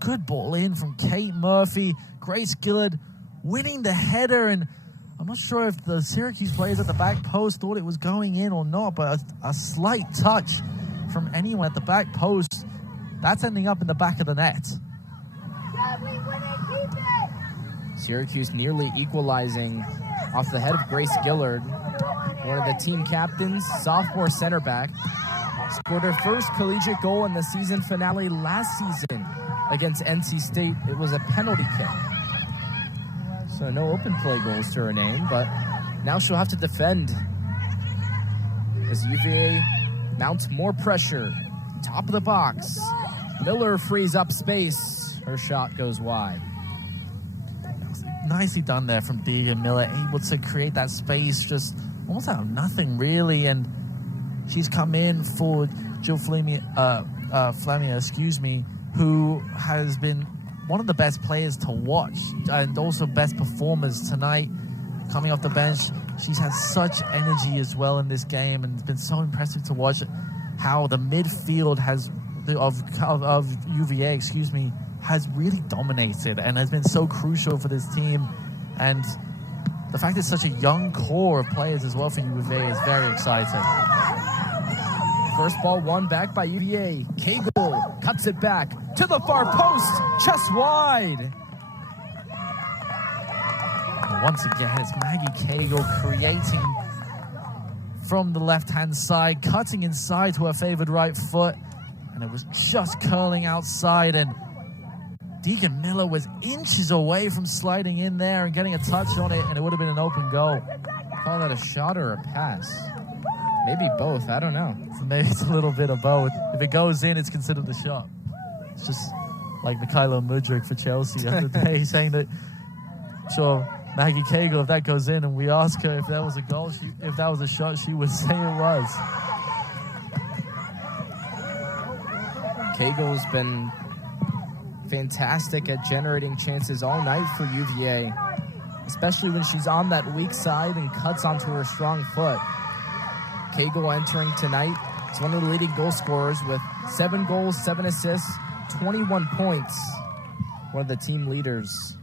Good ball in from Kate Murphy. Grace Gillard winning the header, and I'm not sure if the Syracuse players at the back post thought it was going in or not, but a slight touch from anyone at the back post, that's ending up in the back of the net. Syracuse nearly equalizing off the head of Grace Gillard, one of the team captains, sophomore center back. Scored her first collegiate goal in the season finale last season against NC State. It was a penalty kick. So no open play goals to her name, but now she'll have to defend as UVA mounts more pressure. Top of the box. Miller frees up space. Her shot goes wide. Nicely done there from Deegan Miller, able to create that space just almost out of nothing, really. And she's come in for Jill Flemia, who has been one of the best players to watch and also best performers tonight. Coming off the bench, she's had such energy as well in this game, and it's been so impressive to watch how the midfield of UVA, has really dominated and has been so crucial for this team. And the fact it's such a young core of players as well for UVA is very exciting. First ball won back by UVA. Cagle cuts it back to the far post, just wide. And once again, it's Maggie Cagle creating from the left-hand side, cutting inside to her favored right foot, and it was just curling outside, and Deegan Miller was inches away from sliding in there and getting a touch on it, and it would have been an open goal. Call that a shot or a pass? Maybe both, I don't know. Maybe it's a little bit of both. If it goes in, it's considered a shot. It's just like Mikhailo Mudryk for Chelsea the other day, saying that, sure, Maggie Cagle, if that goes in and we ask her if that was a goal, if that was a shot, she would say it was. Cagle's been fantastic at generating chances all night for UVA, especially when she's on that weak side and cuts onto her strong foot. Cagle entering tonight is one of the leading goal scorers with 7 goals, 7 assists, 21 points. One of the team leaders.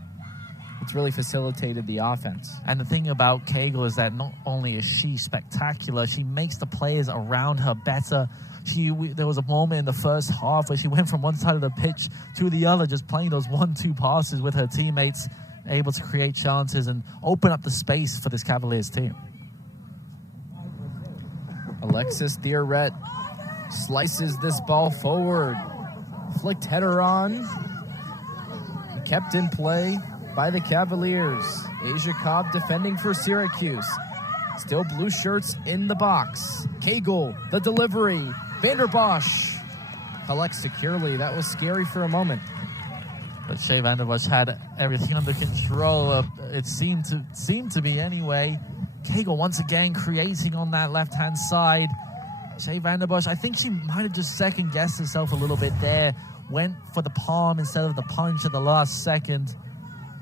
It's really facilitated the offense. And the thing about Cagle is that not only is she spectacular, she makes the players around her better. There was a moment in the first half where she went from one side of the pitch to the other, just playing those 1-2 passes with her teammates, able to create chances and open up the space for this Cavaliers team. Alexis Thierret slices this ball forward. Flicked header on. Kept in play by the Cavaliers. Asia Cobb defending for Syracuse. Still blue shirts in the box. Cagle, the delivery. Vanderbosch collects securely. That was scary for a moment. But Shea Vanderbosch had everything under control. It seemed to be anyway. Cagle once again creating on that left-hand side. Shea Vanderbosch, I think she might have just second-guessed herself a little bit there. Went for the palm instead of the punch at the last second.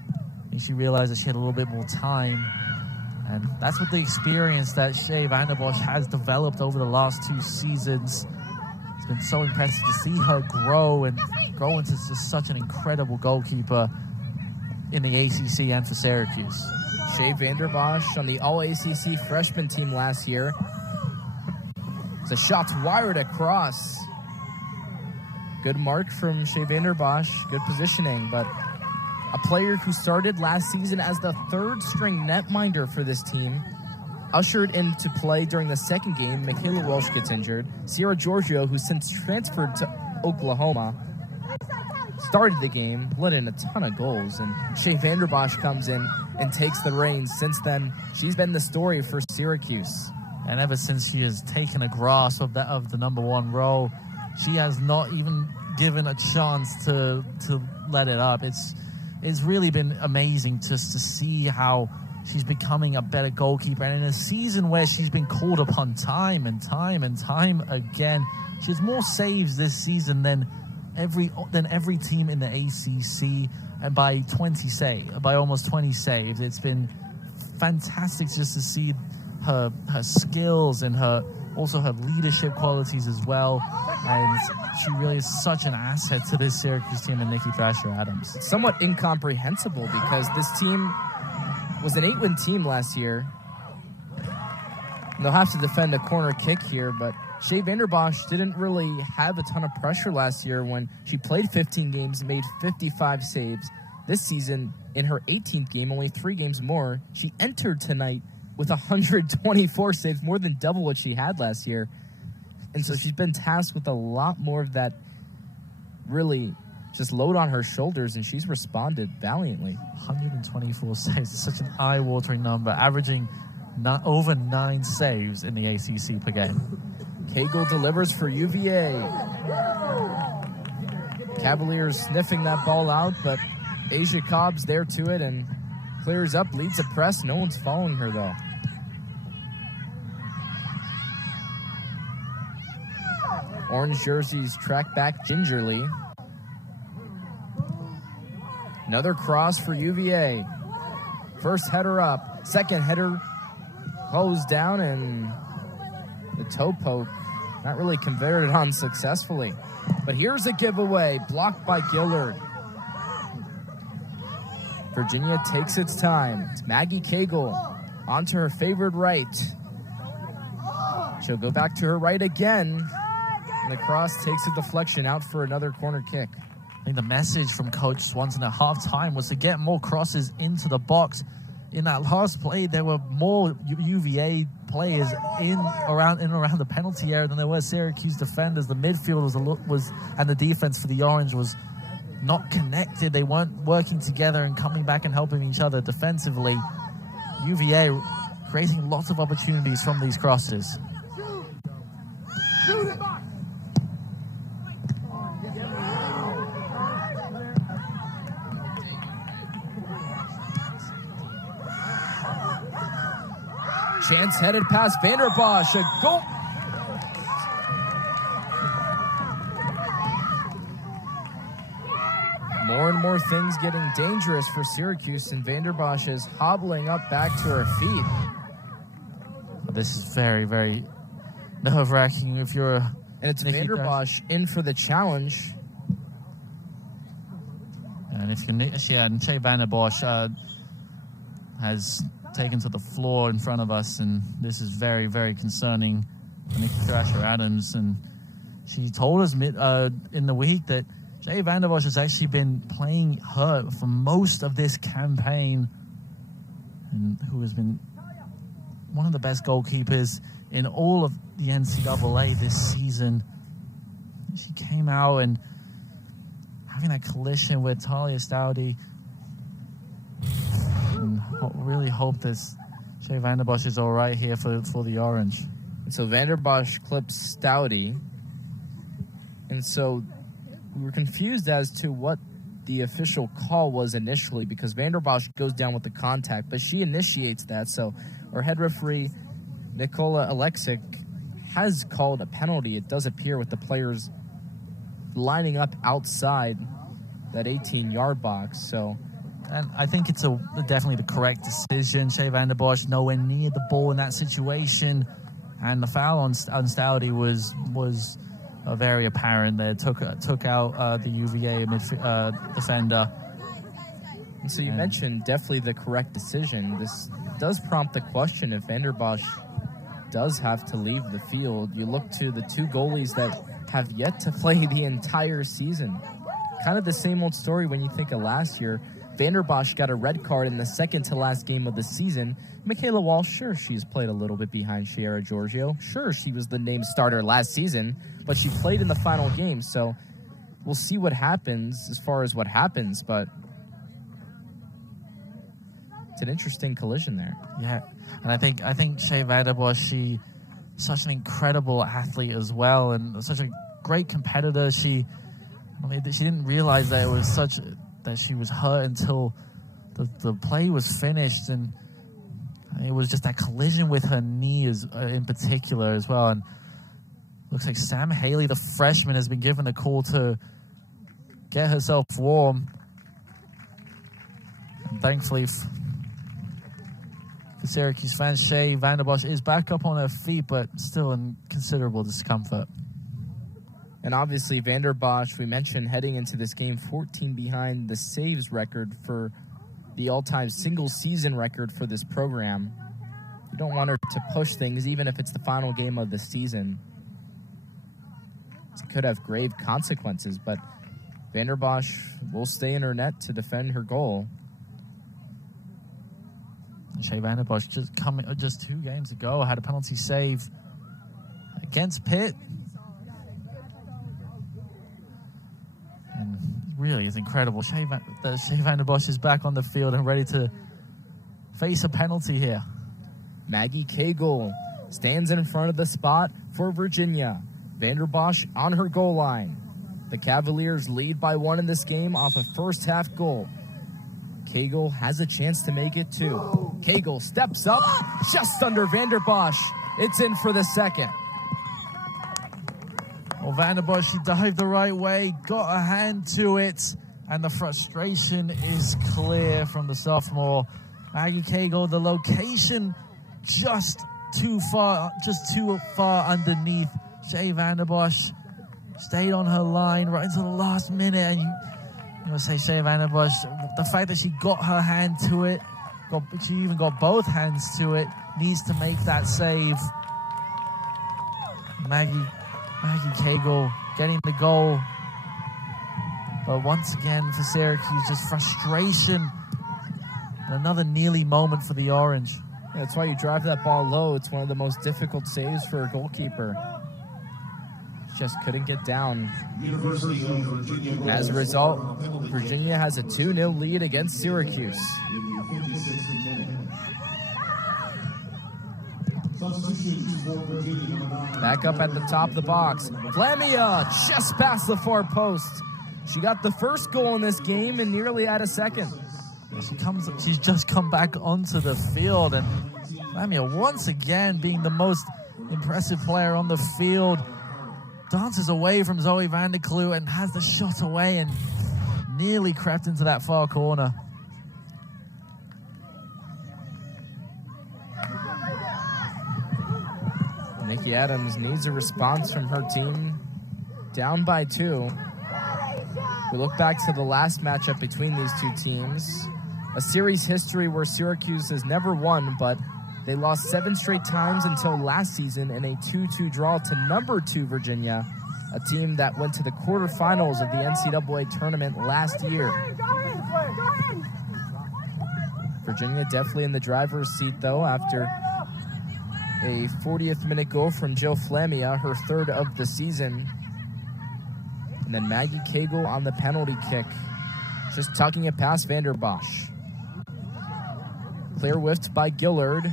I think she realized that she had a little bit more time. And that's what the experience that Shea Vanderbosch has developed over the last 2 seasons. It's been so impressive to see her grow into just such an incredible goalkeeper in the ACC and for Syracuse. Shea Vanderbosch on the All-ACC freshman team last year. The shot's wired across. Good mark from Shea Vanderbosch. Good positioning, but a player who started last season as the 3rd-string netminder for this team, ushered into play during the second game. Michaela Walsh gets injured. Sierra Giorgio, who since transferred to Oklahoma, started the game, let in a ton of goals, and Shea Vanderbosch comes in and takes the reins. Since then, she's been the story for Syracuse. And ever since she has taken a grasp of the number 1 role, she has not even given a chance to let it up. It's really been amazing just to see how she's becoming a better goalkeeper. And in a season where she's been called upon time and time again, she has more saves this season than every team in the ACC, and by almost 20 saves. It's been fantastic just to see her skills and her leadership qualities as well. And she really is such an asset to this Syracuse team and Nikki Thrasher-Adams. It's somewhat incomprehensible because this team was an 8-win team last year. And they'll have to defend a corner kick here, but Shea Vanderbosch didn't really have a ton of pressure last year when she played 15 games, made 55 saves. This season, in her 18th game, only 3 games more, she entered tonight with 124 saves, more than double what she had last year. And so she's been tasked with a lot more of that really just load on her shoulders, and she's responded valiantly. 124 saves is such an eye-watering number, averaging over 9 saves in the ACC per game. Cagle delivers for UVA. Cavaliers sniffing that ball out, but Asia Cobb's there to it and clears up, leads a press. No one's following her, though. Orange jerseys track back gingerly. Another cross for UVA. First header up. Second header closed down, and the toe poke not really converted on successfully. But here's a giveaway, blocked by Gillard. Virginia takes its time. It's Maggie Cagle onto her favored right. She'll go back to her right again. And the cross takes a deflection out for another corner kick. I think the message from Coach Swanson at halftime was to get more crosses into the box. In that last play, there were more UVA players in around the penalty area than there were Syracuse defenders. The midfield was and the defense for the Orange was not connected. They weren't working together and coming back and helping each other defensively. UVA creating lots of opportunities from these crosses. Chance headed past Vanderbosch. A goal. More and more things getting dangerous for Syracuse, and Vanderbosch is hobbling up back to her feet. This is very, very nerve-wracking if you're a... And it's Vanderbosch in for the challenge. And if you're... Yeah, and Shea Vanderbosch has taken to the floor in front of us, and this is very, very concerning for Nikki Thrasher-Adams. And she told us in the week that Shea Vanderbosch has actually been playing hurt for most of this campaign, and who has been one of the best goalkeepers in all of the NCAA this season. She came out and having that collision with Talia Stoudy. And really hope this Shea Vanderbosch is all right here for the Orange. And so Vanderbosch clips Stoudy. And so we were confused as to what the official call was initially, because Vanderbosch goes down with the contact, but she initiates that. So our head referee, Nicola Alexic, has called a penalty, it does appear, with the players lining up outside that 18-yard box. So, and I think it's definitely the correct decision. Shea Vander Bosch nowhere near the ball in that situation, and the foul on Stouty was very apparent there. Took out the UVA defender. And so you mentioned definitely the correct decision. This does prompt the question if Vander Bosch does have to leave the field. You look to the two goalies that have yet to play the entire season. Kind of the same old story when you think of last year. Vander Bosch got a red card in the second to last game of the season. Michaela Walsh, sure, she's played a little bit behind Shiera Giorgio. Sure, she was the named starter last season, but she played in the final game. So we'll see what happens as far as what happens, but it's an interesting collision there. Yeah, and I think Shea Vander Bosch, she's such an incredible athlete as well, and such a great competitor. She didn't realize that that she was hurt until the play was finished, and it was just that collision with her knee in particular as well. And looks like Sam Haley, the freshman, has been given a call to get herself warm. And thankfully for Syracuse fans, Shea Vander Bosch is back up on her feet, but still in considerable discomfort. And obviously, Vander Bosch, we mentioned heading into this game, 14 behind the saves record for the all-time single-season record for this program. You don't want her to push things, even if it's the final game of the season. It could have grave consequences, but Vander Bosch will stay in her net to defend her goal. Shea Vander Bosch just 2 games ago had a penalty save against Pitt. And really is incredible. Shea Vander Bosch is back on the field and ready to face a penalty here. Maggie Cagle stands in front of the spot for Virginia. Vander Bosch on her goal line. The Cavaliers lead by 1 in this game off a first-half goal. Cagle has a chance to make it 2. Cagle steps up just under Vander Bosch. It's in for the second. Well, Vander Bosch, she dived the right way, got a hand to it, and the frustration is clear from the sophomore. Maggie Cagle, the location just too far underneath. Shea Vander Bosch stayed on her line right into the last minute, and you know, say Shea Vander Bosch, the fact that she got her hand to it, she even got both hands to it, needs to make that save. Maggie Cagle getting the goal. But once again for Syracuse, just frustration. And another Neely moment for the Orange. Yeah, that's why you drive that ball low. It's one of the most difficult saves for a goalkeeper. Just couldn't get down. As a result, Virginia has a 2-0 lead against Syracuse. Back up at the top of the box. Flamia just past the far post. She got the first goal in this game and nearly had a second. She's just come back onto the field, and Flamia once again being the most impressive player on the field. Dances away from Zoe van der Kloot and has the shot away and nearly crept into that far corner. Nikki Adams needs a response from her team. Down by 2. We look back to the last matchup between these two teams. A series history where Syracuse has never won, but they lost 7 straight times until last season in a 2-2 draw to number 2 Virginia, a team that went to the quarterfinals of the NCAA tournament last year. Virginia definitely in the driver's seat, though, after a 40th minute goal from Jill Flamia, her 3rd of the season. And then Maggie Cagle on the penalty kick, just tucking it past Vander Bosch. Clear whiffed by Gillard.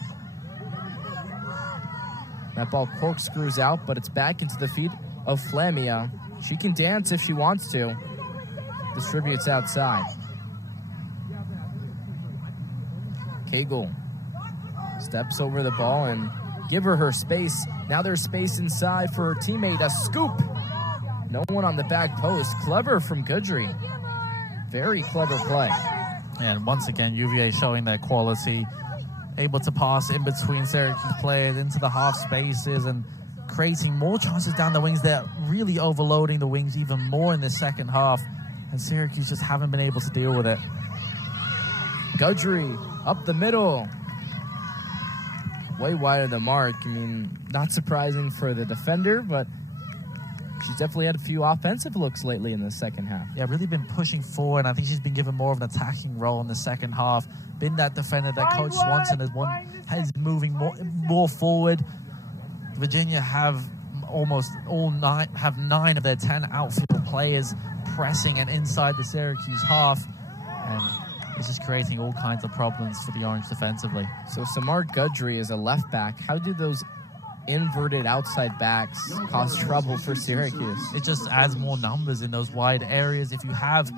That ball corkscrews out, but it's back into the feet of Flamia. She can dance if she wants to. Distributes outside. Cagle steps over the ball and give her space. Now there's space inside for her teammate. A scoop. No one on the back post. Clever from Goodry. Very clever play. And once again, UVA showing their quality, able to pass in between Syracuse players into the half spaces and creating more chances down the wings. They're really overloading the wings even more in the second half, and Syracuse just haven't been able to deal with it. Goodry up the middle. Way wide of the mark. I mean, not surprising for the defender, but she's definitely had a few offensive looks lately in the second half. Yeah, really been pushing forward. I think she's been given more of an attacking role in the second half. Been that defender that Coach Swanson has moving more forward. Virginia have almost have 9 of their 10 outfield players pressing and inside the Syracuse half, and it's just creating all kinds of problems for the Orange defensively. So Samar Goodry is a left back. How do those inverted outside backs cause trouble for Syracuse? It just adds more numbers in those wide areas. If you have 2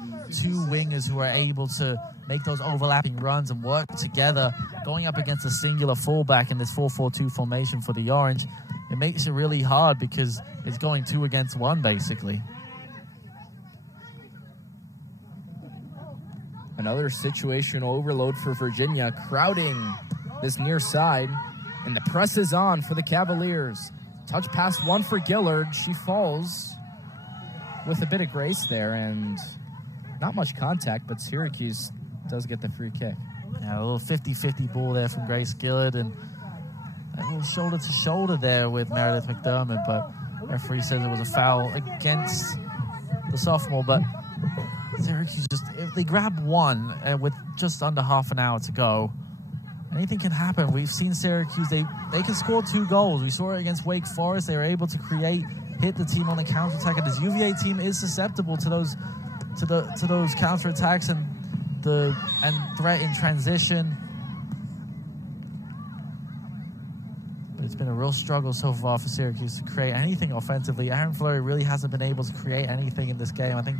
wingers who are able to make those overlapping runs and work together, going up against a singular fullback in this 4-4-2 formation for the Orange, it makes it really hard because it's going 2 against 1 basically. Another situational overload for Virginia, crowding this near side, and the press is on for the Cavaliers. Touch pass 1 for Gillard. She falls with a bit of grace there, and not much contact, but Syracuse does get the free kick. Yeah, a little 50-50 ball there from Grace Gillard, and a little shoulder-to-shoulder there with Meredith McDermott, but referee says it was a foul against the sophomore, but Syracuse if they grab one with just under half an hour to go, anything can happen. We've seen Syracuse, they can score 2 goals. We saw it against Wake Forest. They were able to hit the team on the counterattack, and this UVA team is susceptible to those counterattacks and threat in transition. But it's been a real struggle so far for Syracuse to create anything offensively. Erin Fleury really hasn't been able to create anything in this game. I think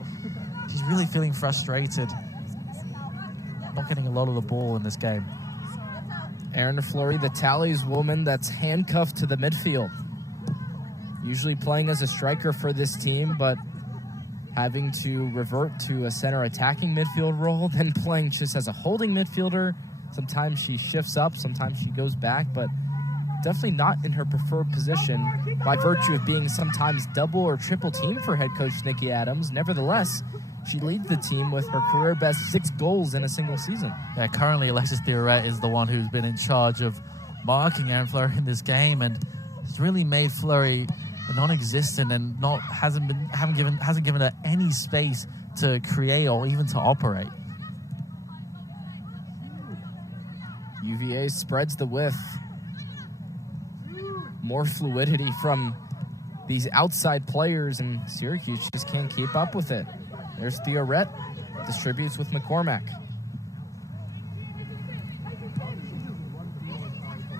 she's really feeling frustrated, not getting a lot of the ball in this game. Erin Fleury, the tallies woman that's handcuffed to the midfield. Usually playing as a striker for this team, but having to revert to a center attacking midfield role, then playing just as a holding midfielder. Sometimes she shifts up, sometimes she goes back, but definitely not in her preferred position by virtue of being sometimes double or triple team for head coach Nikki Adams. Nevertheless, she leads the team with her career best 6 goals in a single season. Yeah, currently Alexis Thioret is the one who's been in charge of marking Erin Fleury in this game, and it's really made Fleury non-existent and hasn't given her any space to create or even to operate. UVA spreads the width. More fluidity from these outside players, and Syracuse just can't keep up with it. There's Thioret, distributes with McCormack.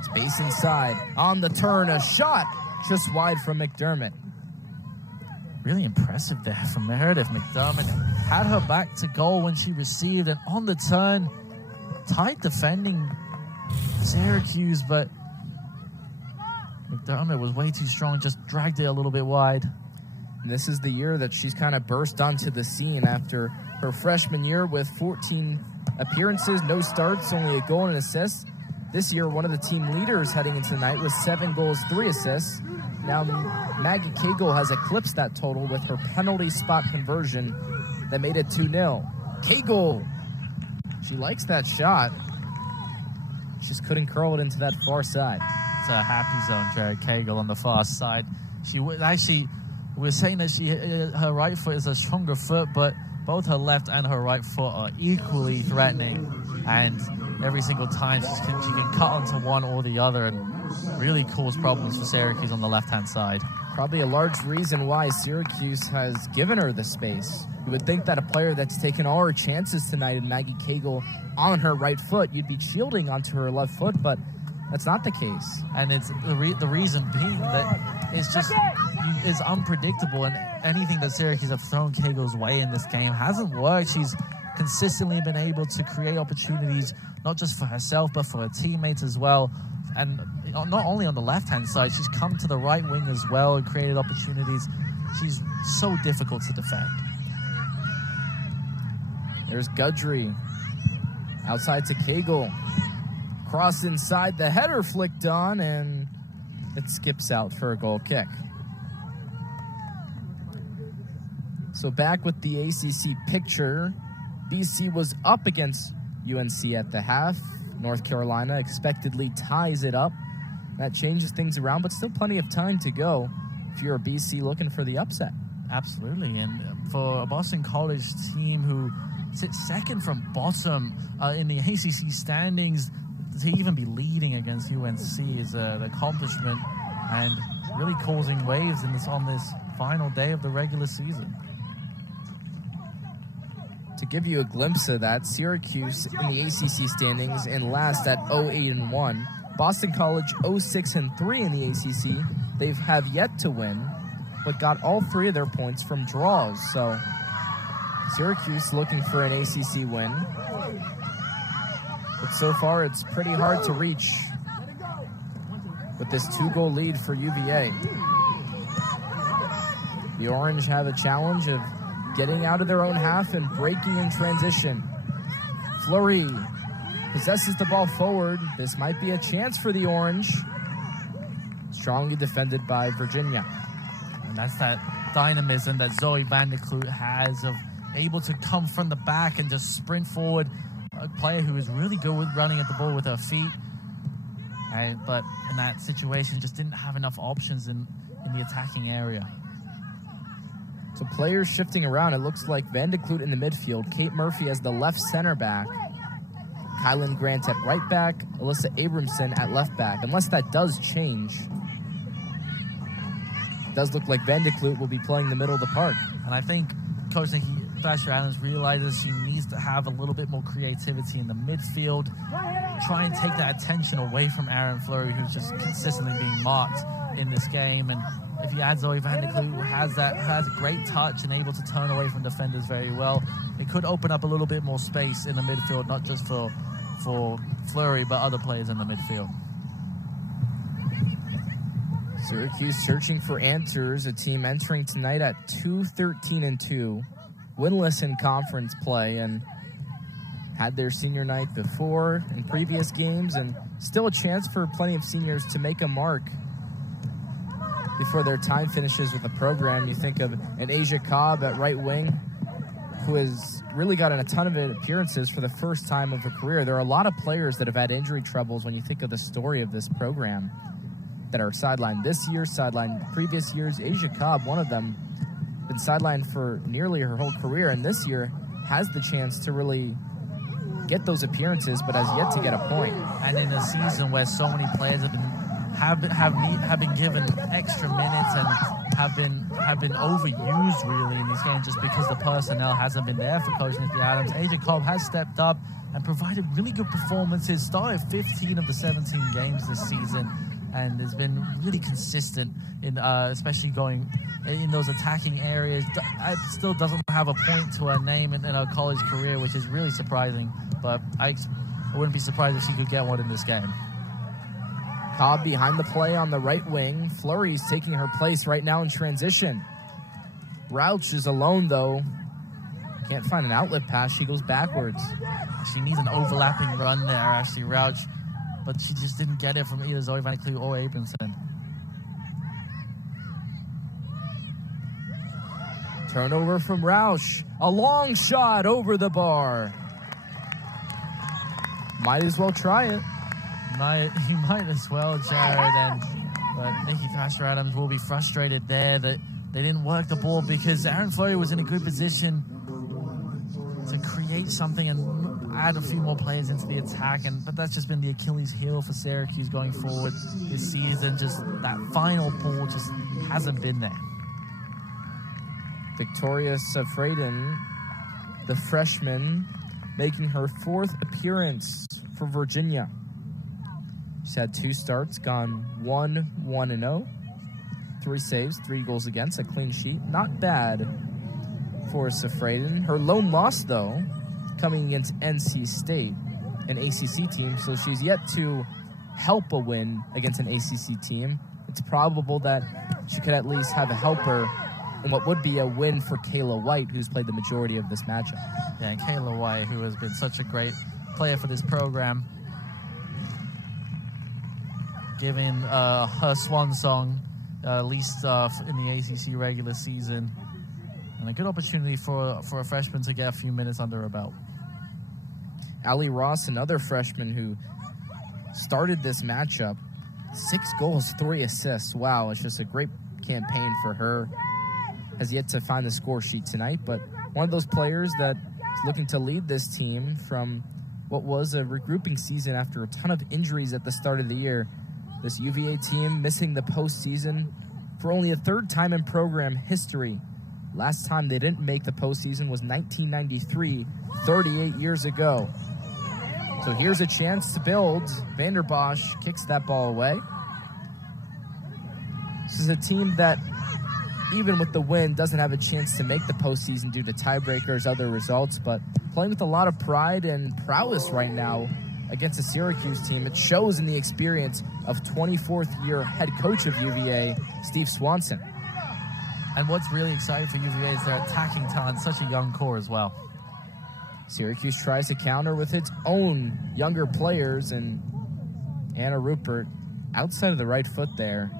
Space inside, on the turn, a shot just wide from McDermott. Really impressive there from Meredith McDermott. Had her back to goal when she received, and on the turn, tight defending Syracuse, but McDermott was way too strong, just dragged it a little bit wide. And this is the year that she's kind of burst onto the scene after her freshman year with 14 appearances, no starts, only a goal and an assist. This year, one of the team leaders heading into the night with 7 goals, 3 assists. Now, Maggie Cagle has eclipsed that total with her penalty spot conversion that made it 2-0. Cagle, she likes that shot. Just couldn't curl it into that far side. It's a happy zone, Jared Cagle on the far side. She actually, we're saying that her right foot is a stronger foot, but both her left and her right foot are equally threatening, and every single time she can cut onto one or the other and really cause problems for Syracuse on the left-hand side. Probably a large reason why Syracuse has given her the space. You would think that a player that's taken all her chances tonight in Maggie Cagle on her right foot, you'd be shielding onto her left foot, but that's not the case. And it's the reason being that it's unpredictable, and anything that Syracuse have thrown Cagle's way in this game hasn't worked. She's consistently been able to create opportunities, not just for herself, but for her teammates as well. and not only on the left-hand side, she's come to the right wing as well and created opportunities. She's so difficult to defend. There's Gudry. Outside to Cagle. Cross inside, the header flicked on, and it skips out for a goal kick. So back with the ACC picture, BC was up against UNC at the half. North Carolina expectedly ties it up. That changes things around, but still plenty of time to go if you're a BC looking for the upset. Absolutely, and for a Boston College team who sits second from bottom in the ACC standings, to even be leading against UNC is an accomplishment and really causing waves on this final day of the regular season. To give you a glimpse of that, Syracuse in the ACC standings in last at 0-8-1. Boston College 0-6-3 in the ACC. They have yet to win, but got all 3 of their points from draws. So Syracuse looking for an ACC win. But so far, it's pretty hard to reach with this 2-goal lead for UVA. The Orange have a challenge of getting out of their own half and breaking in transition. Fleury possesses the ball forward. This might be a chance for the Orange. Strongly defended by Virginia. And that's that dynamism that Zoe Van der Kloot has, of able to come from the back and just sprint forward. A player who is really good with running at the ball with her feet. But in that situation, just didn't have enough options in the attacking area. So players shifting around. It looks like Van der Kloot in the midfield, Kate Murphy as the left center back, Kylan Grant at right back, Alyssa Abramson at left back. Unless that does change, it does look like Van der Kloot will be playing the middle of the park. And I think Coach Thrasher Adams realizes she needs to have a little bit more creativity in the midfield, try and take that attention away from Aaron Fleury, who's just consistently being marked in this game. And if you add Zoe Van der Kloot, who has a great touch and able to turn away from defenders very well, it could open up a little bit more space in the midfield, not just for Fleury, but other players in the midfield. Syracuse searching for answers, a team entering tonight at 2-13-2, winless in conference play, and had their senior night before in previous games, and still a chance for plenty of seniors to make a mark before their time finishes with the program. You think of an Asia Cobb at right wing, who has really gotten a ton of appearances for the first time of her career. There are a lot of players that have had injury troubles when you think of the story of this program that are sidelined this year, sidelined previous years. Asia Cobb, one of them, been sidelined for nearly her whole career, and this year has the chance to really get those appearances, but has yet to get a point. And in a season where so many players have been given extra minutes and have been overused really in this game, just because the personnel hasn't been there for Coach Nikki Adams, Asia Cobb has stepped up and provided really good performances. Started 15 of the 17 games this season, and has been really consistent in especially going in those attacking areas. Still doesn't have a point to her name in her college career, which is really surprising, but I wouldn't be surprised if she could get one in this game. Cobb behind the play on the right wing. Fleury's taking her place right now in transition. Rauch is alone, though. Can't find an outlet pass. She goes backwards. She needs an overlapping run there, Ashley Rauch, but she just didn't get it from either Zoe Van der Kloot or Abramson. Turnover from Rauch. A long shot over the bar. Might as well try it. You might as well, Jared. But Nikki Thrasher Adams will be frustrated there that they didn't work the ball, because Aaron Fleury was in a good position to create something and add a few more players into the attack. But that's just been the Achilles heel for Syracuse going forward this season. Just that final ball just hasn't been there. Victoria Safraden, the freshman, making her 4th appearance for Virginia. She's had 2 starts, gone 1-1-0, 3 saves, 3 goals against, a clean sheet. Not bad for Safraden. Her lone loss, though, coming against NC State, an ACC team, so she's yet to help a win against an ACC team, it's probable that she could at least have a helper in what would be a win for Kayla White, who's played the majority of this matchup. Yeah, and Kayla White, who has been such a great player for this program, giving her swan song, at least in the ACC regular season, and a good opportunity for a freshman to get a few minutes under her belt. Allie Ross, another freshman who started this matchup, 6 goals, 3 assists. Wow, it's just a great campaign for her. Has yet to find the score sheet tonight, but one of those players that is looking to lead this team from what was a regrouping season after a ton of injuries at the start of the year. This UVA team missing the postseason for only a 3rd time in program history. Last time they didn't make the postseason was 1993, 38 years ago. So here's a chance to build. Vanderbosch kicks that ball away. This is a team that, even with the win, doesn't have a chance to make the postseason due to tiebreakers, other results, but playing with a lot of pride and prowess right now against the Syracuse team. It shows in the experience of 24th-year head coach of UVA, Steve Swanson. And what's really exciting for UVA is their attacking talent, such a young core as well. Syracuse tries to counter with its own younger players, and Anna Rupert outside of the right foot there.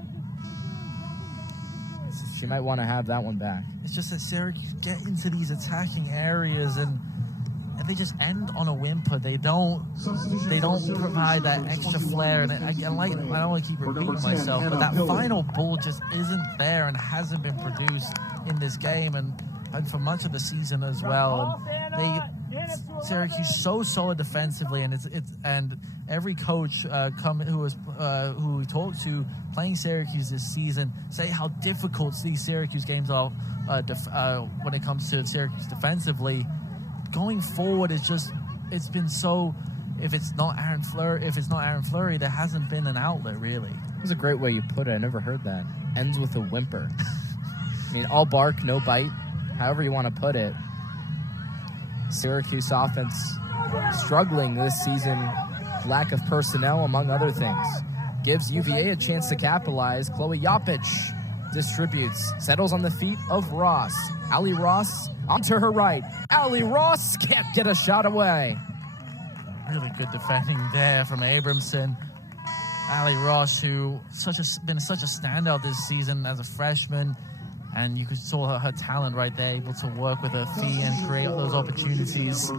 She might want to have that one back. It's just that Syracuse get into these attacking areas and they just end on a whimper. They don't provide that extra flair. And I don't want to keep repeating myself, but that final ball just isn't there and hasn't been produced in this game and for much of the season as well. And Syracuse so solid defensively, and and every coach who we talked to playing Syracuse this season say how difficult these Syracuse games are when it comes to Syracuse defensively. Going forward, it's been so. If it's not Aaron Fleury, there hasn't been an outlet really. That's a great way you put it. I never heard that. Ends with a whimper. I mean, all bark, no bite. However you want to put it. Syracuse offense struggling this season. Lack of personnel, among other things. Gives UVA a chance to capitalize. Chloe Yapich distributes. Settles on the feet of Ross. Allie Ross onto her right. Allie Ross can't get a shot away. Really good defending there from Abramson. Allie Ross, who been such a standout this season as a freshman, and you saw her talent right there, able to work with her feet and create those opportunities.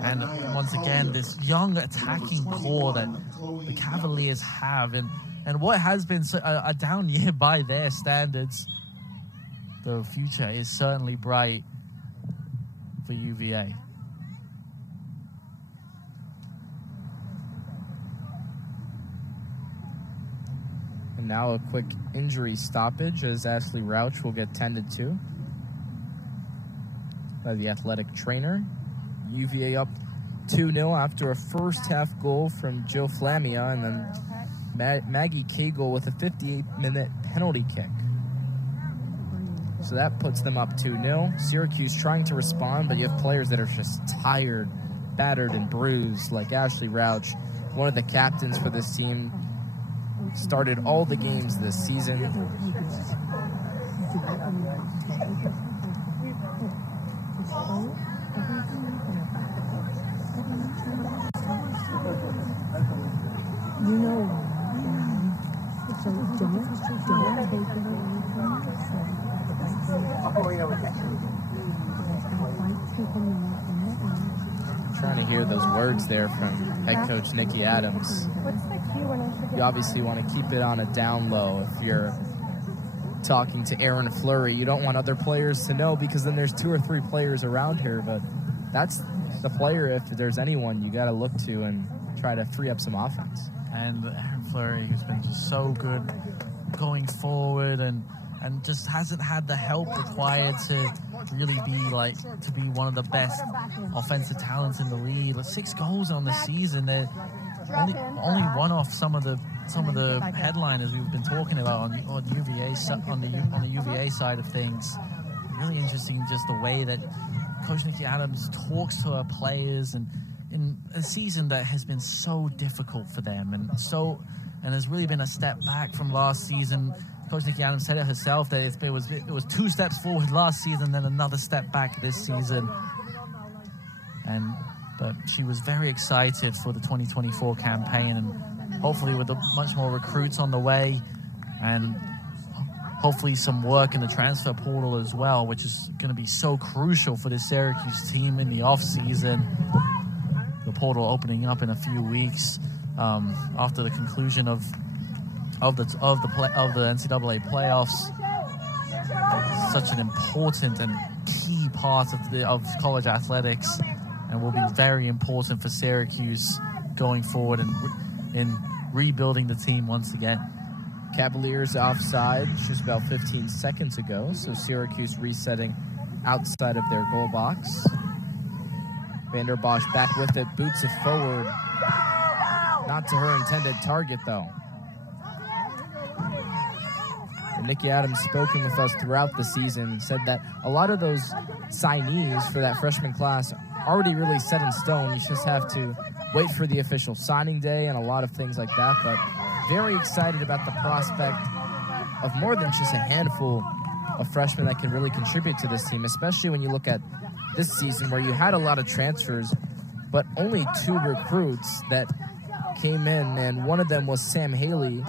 And once again, this young attacking core that the Cavaliers have, and what has been a down year by their standards, the future is certainly bright for UVA. And now a quick injury stoppage as Ashley Rauch will get tended to by the athletic trainer. UVA up 2-0 after a first-half goal from Joe Flamia, and then Maggie Cagle with a 58-minute penalty kick. So that puts them up 2-0. Syracuse trying to respond, but you have players that are just tired, battered, and bruised, like Ashley Rauch, one of the captains for this team. Started all the games this season. Trying to hear those words there from head coach Nikki Adams. You obviously want to keep it on a down low. If you're talking to Aaron Fleury, you don't want other players to know, because then there's 2 or 3 players around here. But that's the player, if there's anyone, you got to look to and try to free up some offense. And Aaron Fleury, who's been just so good going forward and just hasn't had the help required to really be one of the best offensive talents in the league. 6 goals on the season. They're only one off some of the headliners we've been talking about on the UVA side of things. Really interesting, just the way that Coach Nikki Adams talks to her players and in a season that has been so difficult for them and has really been a step back from last season. Coach Nikki Adams said it herself that it was 2 steps forward last season, then another step back this season. But she was very excited for the 2024 campaign, and hopefully with much more recruits on the way, and hopefully some work in the transfer portal as well, which is going to be so crucial for this Syracuse team in the off season. The portal opening up in a few weeks after the conclusion of the NCAA playoffs. Such an important and key part of college athletics, and will be very important for Syracuse going forward and in rebuilding the team once again. Cavaliers offside just about 15 seconds ago, so Syracuse resetting outside of their goal box. Vander Bosch back with it, boots it forward. Not to her intended target, though. And Nikki Adams, spoken with us throughout the season, said that a lot of those signees for that freshman class already really set in stone. You just have to wait for the official signing day and a lot of things like that. But very excited about the prospect of more than just a handful of freshmen that can really contribute to this team, especially when you look at this season where you had a lot of transfers, but only 2 recruits that came in, and one of them was Sam Haley,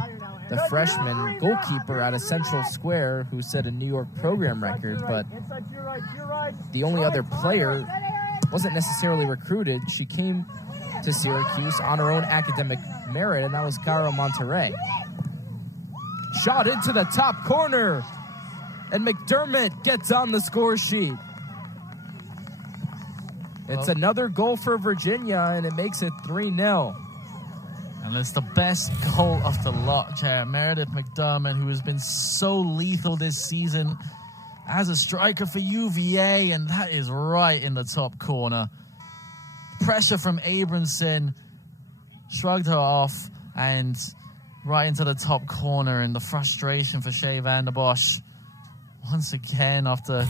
the freshman goalkeeper out of Central Square, who set a New York program record, but the only other player wasn't necessarily recruited. She came to Syracuse on her own academic merit, and that was Caro Monterrey. Shot into the top corner, and McDermott gets on the score sheet. It's another goal for Virginia, and it makes it 3-0. And it's the best goal of the lot, Jared. Meredith McDermott, who has been so lethal this season as a striker for UVA, and that is right in the top corner. Pressure from Abramson shrugged her off, and right into the top corner, and the frustration for Shea Vander Bosch once again after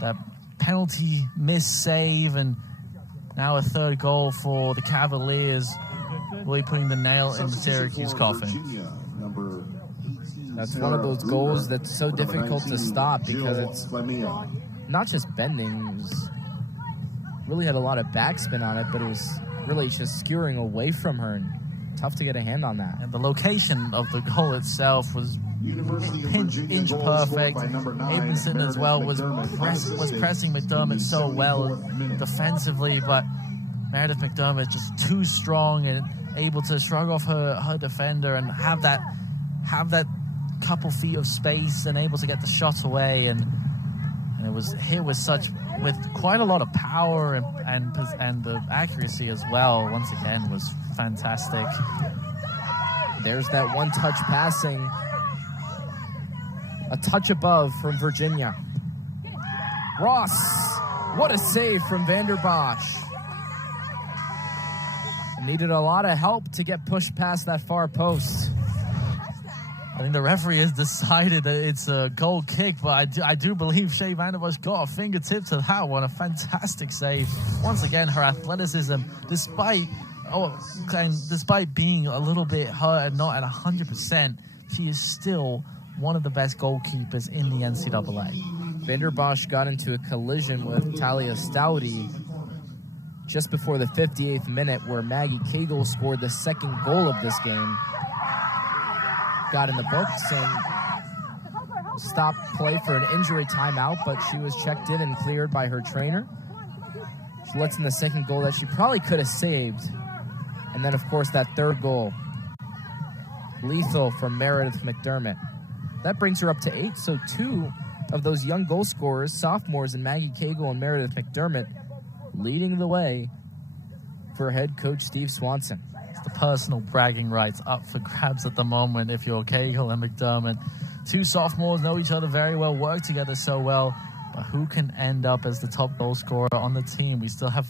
that penalty miss save, and now a 3rd goal for the Cavaliers, really putting the nail in the Syracuse coffin. That's one of those goals that's so difficult to stop because it's not just bending. It was really had a lot of backspin on it, but it was really just skewering away from her, and tough to get a hand on that. And the location of the goal itself was inch perfect. Abramson as well was pressing McDermott so well defensively, but Meredith McDermott just too strong and able to shrug off her defender and have that couple feet of space and able to get the shot away, and it was hit with quite a lot of power and the accuracy as well. Once again, was fantastic. There's that one-touch passing. A touch above from Virginia. Ross, what a save from Vander Bosch. Needed a lot of help to get pushed past that far post. I think the referee has decided that it's a goal kick, but I do believe Shea Vander Bosch got a fingertip to that one. A fantastic save. Once again, her athleticism, despite being a little bit hurt and not at 100%, she is still one of the best goalkeepers in the NCAA. Vander Bosch got into a collision with Talia Stouty just before the 58th minute, where Maggie Cagle scored the 2nd goal of this game. Got in the books and stopped play for an injury timeout, but she was checked in and cleared by her trainer. She lets in the 2nd goal that she probably could have saved. And then, of course, that 3rd goal. Lethal from Meredith McDermott. That brings her up to 8, so 2 of those young goal scorers, sophomores in Maggie Cagle and Meredith McDermott, leading the way for head coach Steve Swanson. It's the personal bragging rights up for grabs at the moment if you're Cagle and McDermott. 2 sophomores know each other very well, work together so well, but who can end up as the top goal scorer on the team? We still have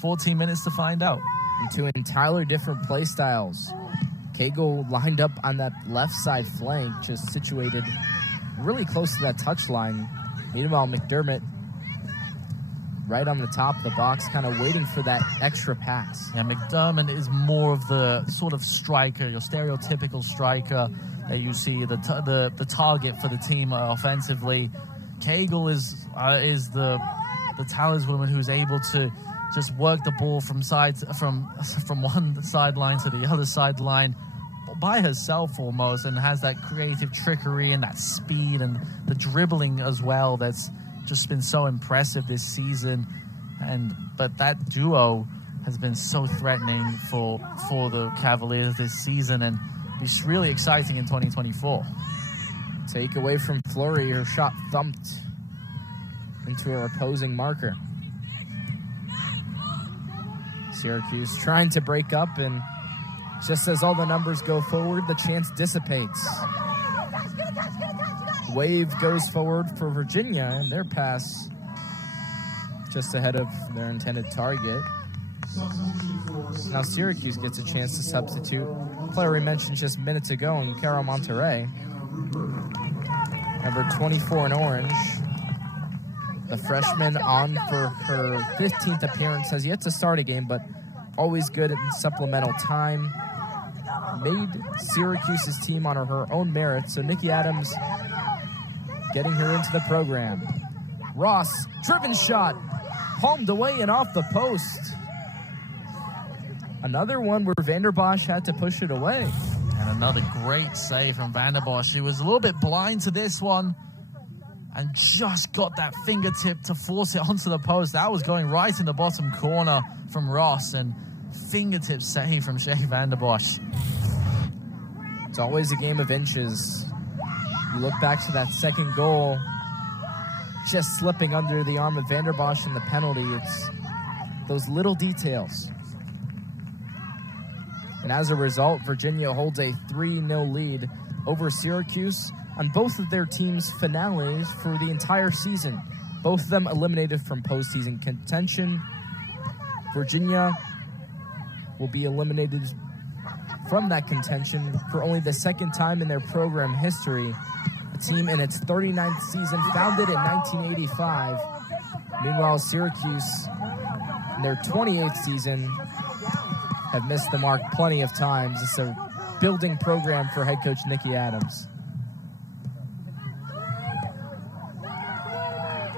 14 minutes to find out. And 2 entirely different play styles. Cagle lined up on that left side flank, just situated really close to that touchline. Meanwhile, McDermott right on the top of the box, kind of waiting for that extra pass. Yeah, McDermott is more of the sort of striker, your stereotypical striker that you see, the target for the team offensively. Cagle is the talisman who's able to just work the ball from one sideline to the other sideline by herself almost, and has that creative trickery and that speed and the dribbling as well that's just been so impressive this season. But that duo has been so threatening for the Cavaliers this season, and it's really exciting in 2024. Take away from Fleury, her shot thumped into her opposing marker. Syracuse trying to break up, and just as all the numbers go forward, the chance dissipates. Wave goes forward for Virginia, and their pass just ahead of their intended target. Now Syracuse gets a chance to substitute. Player we mentioned just minutes ago, and Cara Monterey, number 24 in orange. The freshman on for her 15th appearance, has yet to start a game, but always good in supplemental time. Made Syracuse's team on her own merit, so Nikki Adams getting her into the program. Ross, driven shot, palmed away and off the post. Another one where Vanderbosch had to push it away. And another great save from Vanderbosch. She was a little bit blind to this one and just got that fingertip to force it onto the post. That was going right in the bottom corner from Ross, and fingertip save from Shea Vanderbosch. It's always a game of inches. You look back to that second goal, just slipping under the arm of Vanderbosch in the penalty. It's those little details. And as a result, Virginia holds a 3-0 lead over Syracuse on both of their teams' finales for the entire season. Both of them eliminated from postseason contention. Virginia will be eliminated from that contention for only the second time in their program history. A team in its 39th season, founded in 1985. Meanwhile, Syracuse, in their 28th season, have missed the mark plenty of times. It's a building program for head coach Nikki Adams.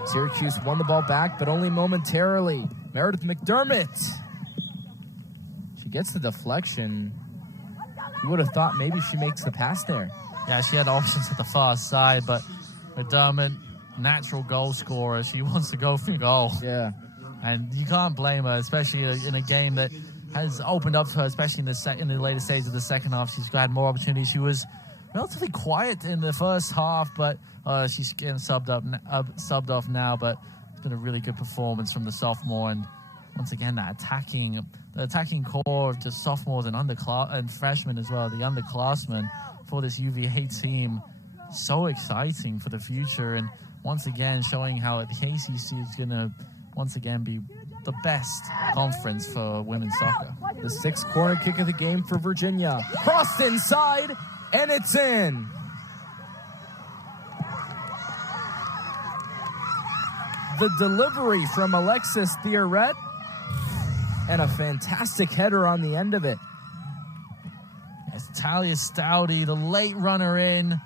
Syracuse won the ball back, but only momentarily. Meredith McDermott. She gets the deflection. You would have thought maybe she makes the pass there. Yeah, she had options at the far side, but McDermott, natural goal scorer, she wants to go for goal. Yeah. And you can't blame her, especially in a game that has opened up to her, especially in the later stage of the second half. She's had more opportunities. She was relatively quiet in the first half, but she's getting subbed off now. But it's been a really good performance from the sophomore, and once again the attacking core of just sophomores and freshmen as well, the underclassmen for this UVA team, so exciting for the future, and once again showing how the ACC is going to once again be the best conference for women's soccer. The sixth corner kick of the game for Virginia. Crossed inside, and it's in. The delivery from Alexis Thioret, and a fantastic header on the end of it. It's Talia Stoudy, the late runner in,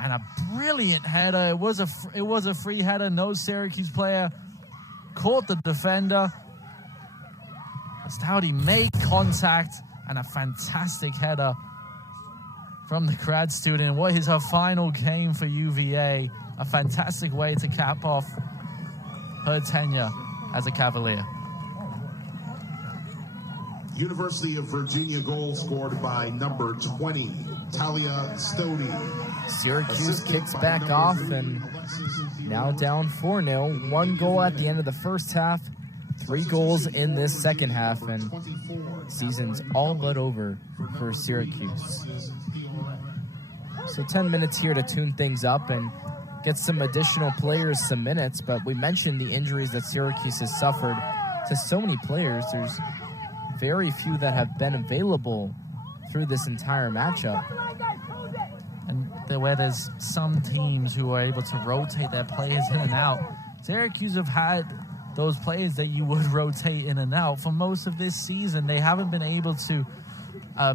and a brilliant header. It was a free header. No Syracuse player caught the defender. Stoudy made contact, and a fantastic header from the grad student. What is her final game for UVA? A fantastic way to cap off her tenure as a Cavalier. University of Virginia goal scored by number 20, Talia Stoudy. Syracuse kicks back off and now down 4-0. 1 goal at the end of the first half, 3 goals in this second half, and season's all but over for Syracuse. So 10 minutes here to tune things up and get some additional players some minutes, but we mentioned the injuries that Syracuse has suffered to so many players. There's very few that have been available through this entire matchup. And where there's some teams who are able to rotate their players in and out, Syracuse have had those players that you would rotate in and out. For most of this season, they haven't been able to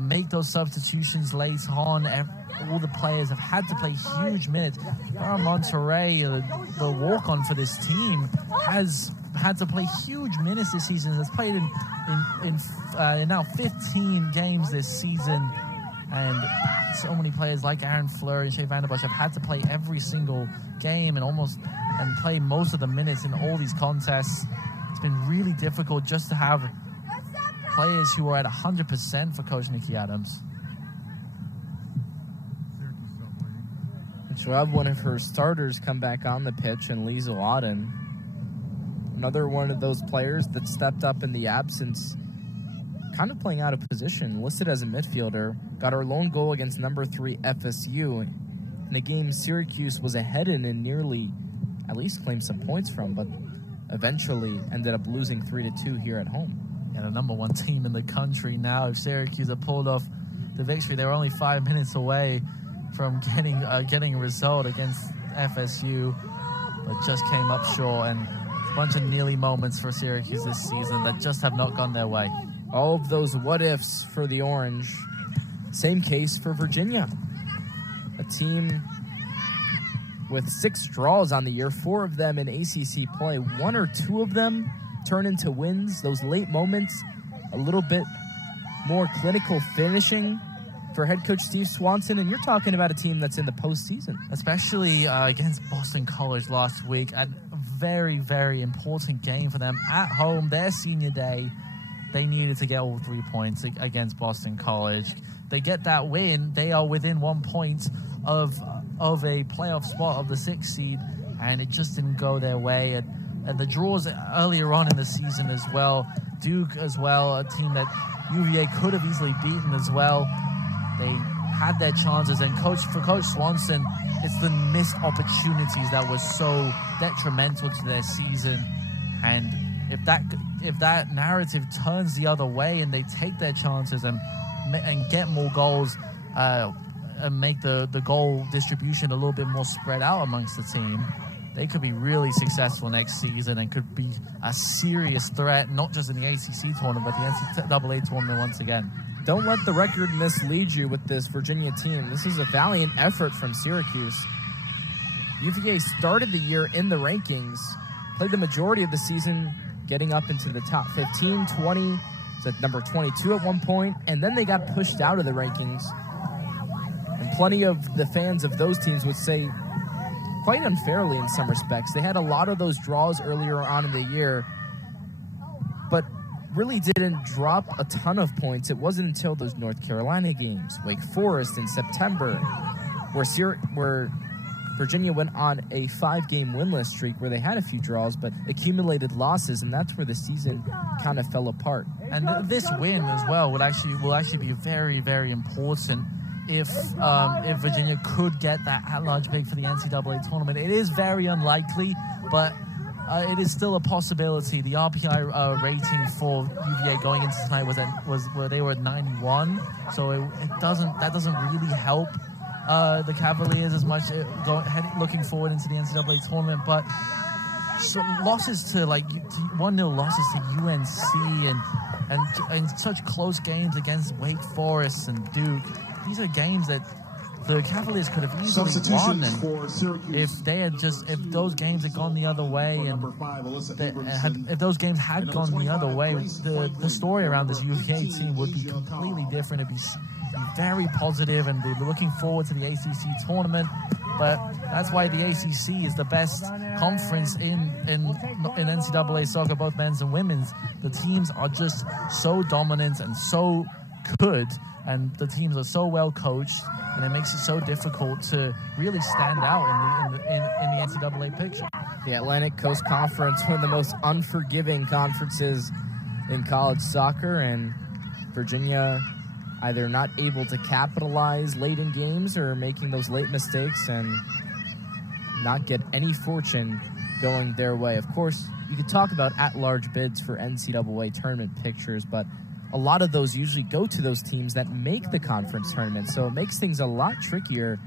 make those substitutions late on. All the players have had to play huge minutes. Monterey, the walk-on for this team, has had to play huge minutes this season. Has played in now 15 games this season, and so many players like Aaron Fleury and Shea Vanderbush have had to play every single game and play most of the minutes in all these contests. It's been really difficult just to have players who are at 100% for Coach Nikki Adams. She'll have one of her starters come back on the pitch, and Lisa Lawton, another one of those players that stepped up in the absence, kind of playing out of position, listed as a midfielder, got her lone goal against number 3 FSU in a game Syracuse was ahead in and nearly at least claimed some points from, but eventually ended up losing 3-2 here at home. Yeah, the number 1 team in the country now. If Syracuse had pulled off the victory, they were only 5 minutes away from getting a result against FSU, but just came up short, and a bunch of nearly moments for Syracuse this season that just have not gone their way. All of those what-ifs for the Orange. Same case for Virginia. A team with 6 draws on the year, 4 of them in ACC play. 1 or 2 of them turn into wins. Those late moments, a little bit more clinical finishing for head coach Steve Swanson, and you're talking about a team that's in the postseason. Especially against Boston College last week, a very, very important game for them. At home, their senior day, they needed to get all 3 points against Boston College. They get that win, they are within 1 point of a playoff spot of the 6th seed, and it just didn't go their way. And the draws earlier on in the season as well, Duke as well, a team that UVA could have easily beaten as well. They had their chances, and for Coach Swanson, it's the missed opportunities that were so detrimental to their season. And if that narrative turns the other way and they take their chances and get more goals and make the goal distribution a little bit more spread out amongst the team, they could be really successful next season and could be a serious threat, not just in the ACC tournament, but the NCAA tournament once again. Don't let the record mislead you with this Virginia team. This is a valiant effort from Syracuse. UVA started the year in the rankings, played the majority of the season getting up into the top 15, 20, was at number 22 at one point, and then they got pushed out of the rankings. And plenty of the fans of those teams would say, quite unfairly in some respects, they had a lot of those draws earlier on in the year, but really didn't drop a ton of points. It wasn't until those North Carolina games, Wake Forest in September, where Virginia went on a 5-game winless streak where they had a few draws but accumulated losses, and that's where the season kind of fell apart. And this win as well will actually be very, very important if Virginia could get that at-large bid for the NCAA tournament. It is very unlikely, but it is still a possibility. The RPI rating for UVA going into tonight was where they were at 91, so that doesn't really help the Cavaliers as much looking forward into the NCAA tournament. But so losses to 1-0 losses to UNC and such close games against Wake Forest and Duke. These are games that the Cavaliers could have easily won, and if those games had gone the other way, and if those games had gone the other way, the story around this UVA team would be completely different. It'd be very positive, and they'd be looking forward to the ACC tournament. But that's why the ACC is the best conference in NCAA soccer, both men's and women's. The teams are just so dominant and so good, and the teams are so well coached, and it makes it so difficult to really stand out in the NCAA picture. The Atlantic Coast Conference, one of the most unforgiving conferences in college soccer, and Virginia either not able to capitalize late in games or making those late mistakes and not get any fortune going their way. Of course, you could talk about at-large bids for NCAA tournament pictures, but a lot of those usually go to those teams that make the conference tournament, so it makes things a lot trickier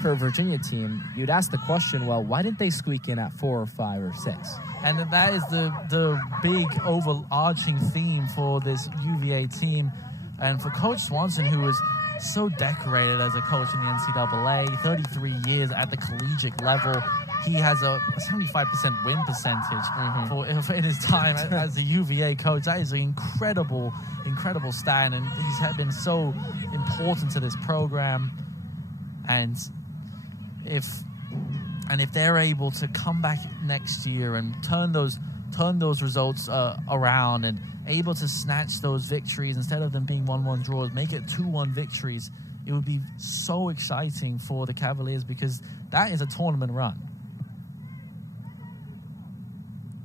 for a Virginia team, you'd ask the question, well, why didn't they squeak in at 4 or 5 or 6? And that is the big overarching theme for this UVA team. And for Coach Swanson, who was so decorated as a coach in the NCAA, 33 years at the collegiate level, he has a 75% win percentage in his time as a UVA coach. That is an incredible stat, and he's been so important to this program. And if they're able to come back next year and turn those results around and able to snatch those victories instead of them being 1-1 draws, make it 2-1 victories, it would be so exciting for the Cavaliers, because that is a tournament run.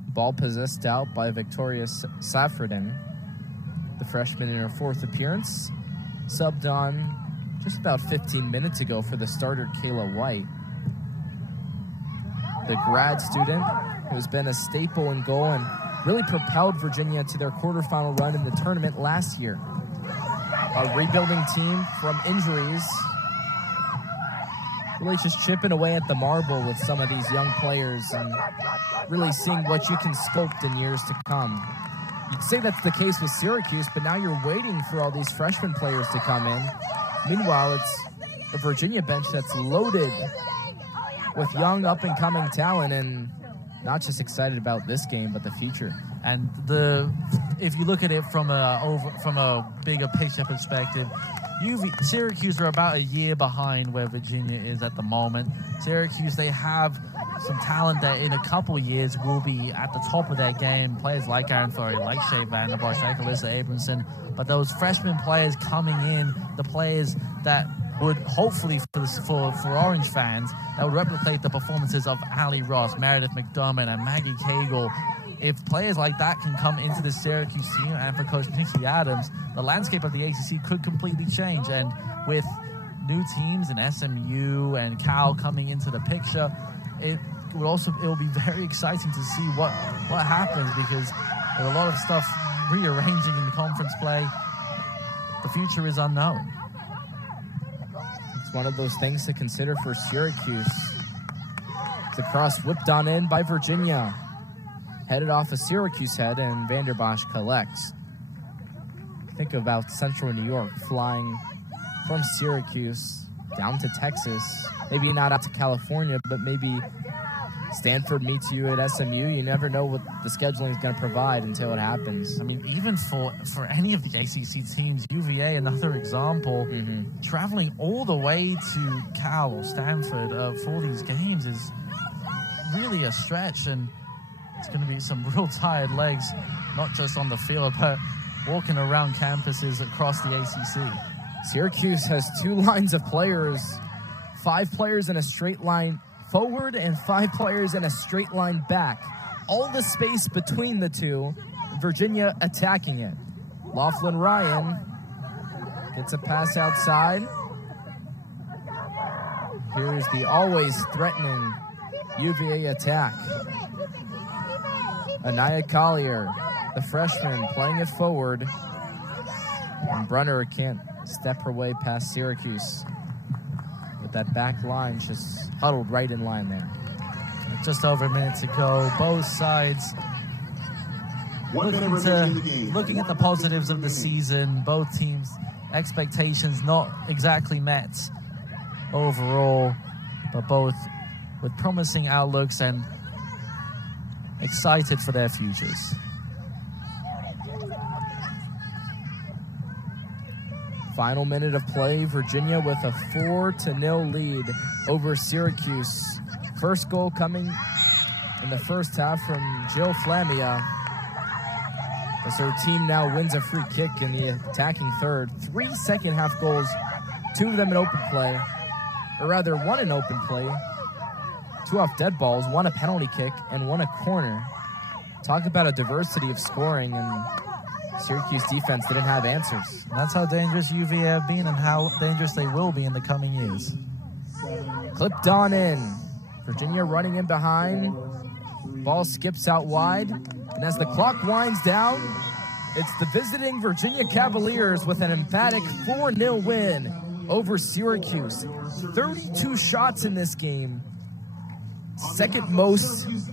Ball possessed out by Victoria Safradin, the freshman in her 4th appearance, subbed on just about 15 minutes ago for the starter Kayla White, the grad student who's been a staple in goal and really propelled Virginia to their quarterfinal run in the tournament last year. A rebuilding team from injuries, really just chipping away at the marble with some of these young players and really seeing what you can sculpt in years to come. You'd say that's the case with Syracuse, but now you're waiting for all these freshman players to come in. Meanwhile, it's a Virginia bench that's loaded with young up-and-coming talent, and not just excited about this game, but the future. And if you look at it from a bigger picture perspective, Syracuse are about a year behind where Virginia is at the moment. Syracuse, they have some talent that in a couple years will be at the top of their game. Players like Aaron Thorey, like Shea Vanderbosch, like Alyssa Abramson. But those freshman players coming in, the players that would hopefully for Orange fans, that would replicate the performances of Ali Ross, Meredith McDermott, and Maggie Cagle. If players like that can come into the Syracuse team, and for Coach Nikki Adams, the landscape of the ACC could completely change. And with new teams in SMU and Cal coming into the picture, it will be very exciting to see what happens, because there's a lot of stuff rearranging in the conference play. The future is unknown. It's one of those things to consider for Syracuse. The cross whipped on in by Virginia. Headed off a Syracuse head, and Vanderbosch collects. Think about Central New York flying from Syracuse down to Texas. Maybe not out to California, but maybe Stanford meets you at SMU. You never know what the scheduling is going to provide until it happens. I mean, even for any of the ACC teams, UVA, another example, traveling all the way to Cal or Stanford for these games is really a stretch, and it's going to be some real tired legs, not just on the field, but walking around campuses across the ACC. Syracuse has 2 lines of players, 5 players in a straight line forward and 5 players in a straight line back. All the space between the two, Virginia attacking it. Laughlin Ryan gets a pass outside. Here's the always threatening UVA attack. Anaya Collier, the freshman, playing it forward. And Brunner can't step her way past Syracuse. With that back line just huddled right in line there. Just over a minute to go. Both sides looking at the positives of the season. Both teams' expectations not exactly met overall, but both with promising outlooks and excited for their futures. Final minute of play, Virginia with a 4-0 lead over Syracuse. First goal coming in the first half from Jill Flamia, as her team now wins a free kick in the attacking third. 3 second half goals, 2 of them in open play, or rather 1 in open play, 2 off dead balls, 1 a penalty kick, and 1 a corner. Talk about a diversity of scoring, and Syracuse defense didn't have answers. And that's how dangerous UVA have been and how dangerous they will be in the coming years. Clipped on in. Virginia running in behind. Ball skips out wide. And as the clock winds down, it's the visiting Virginia Cavaliers with an emphatic 4-0 win over Syracuse. 32 shots in this game. Second most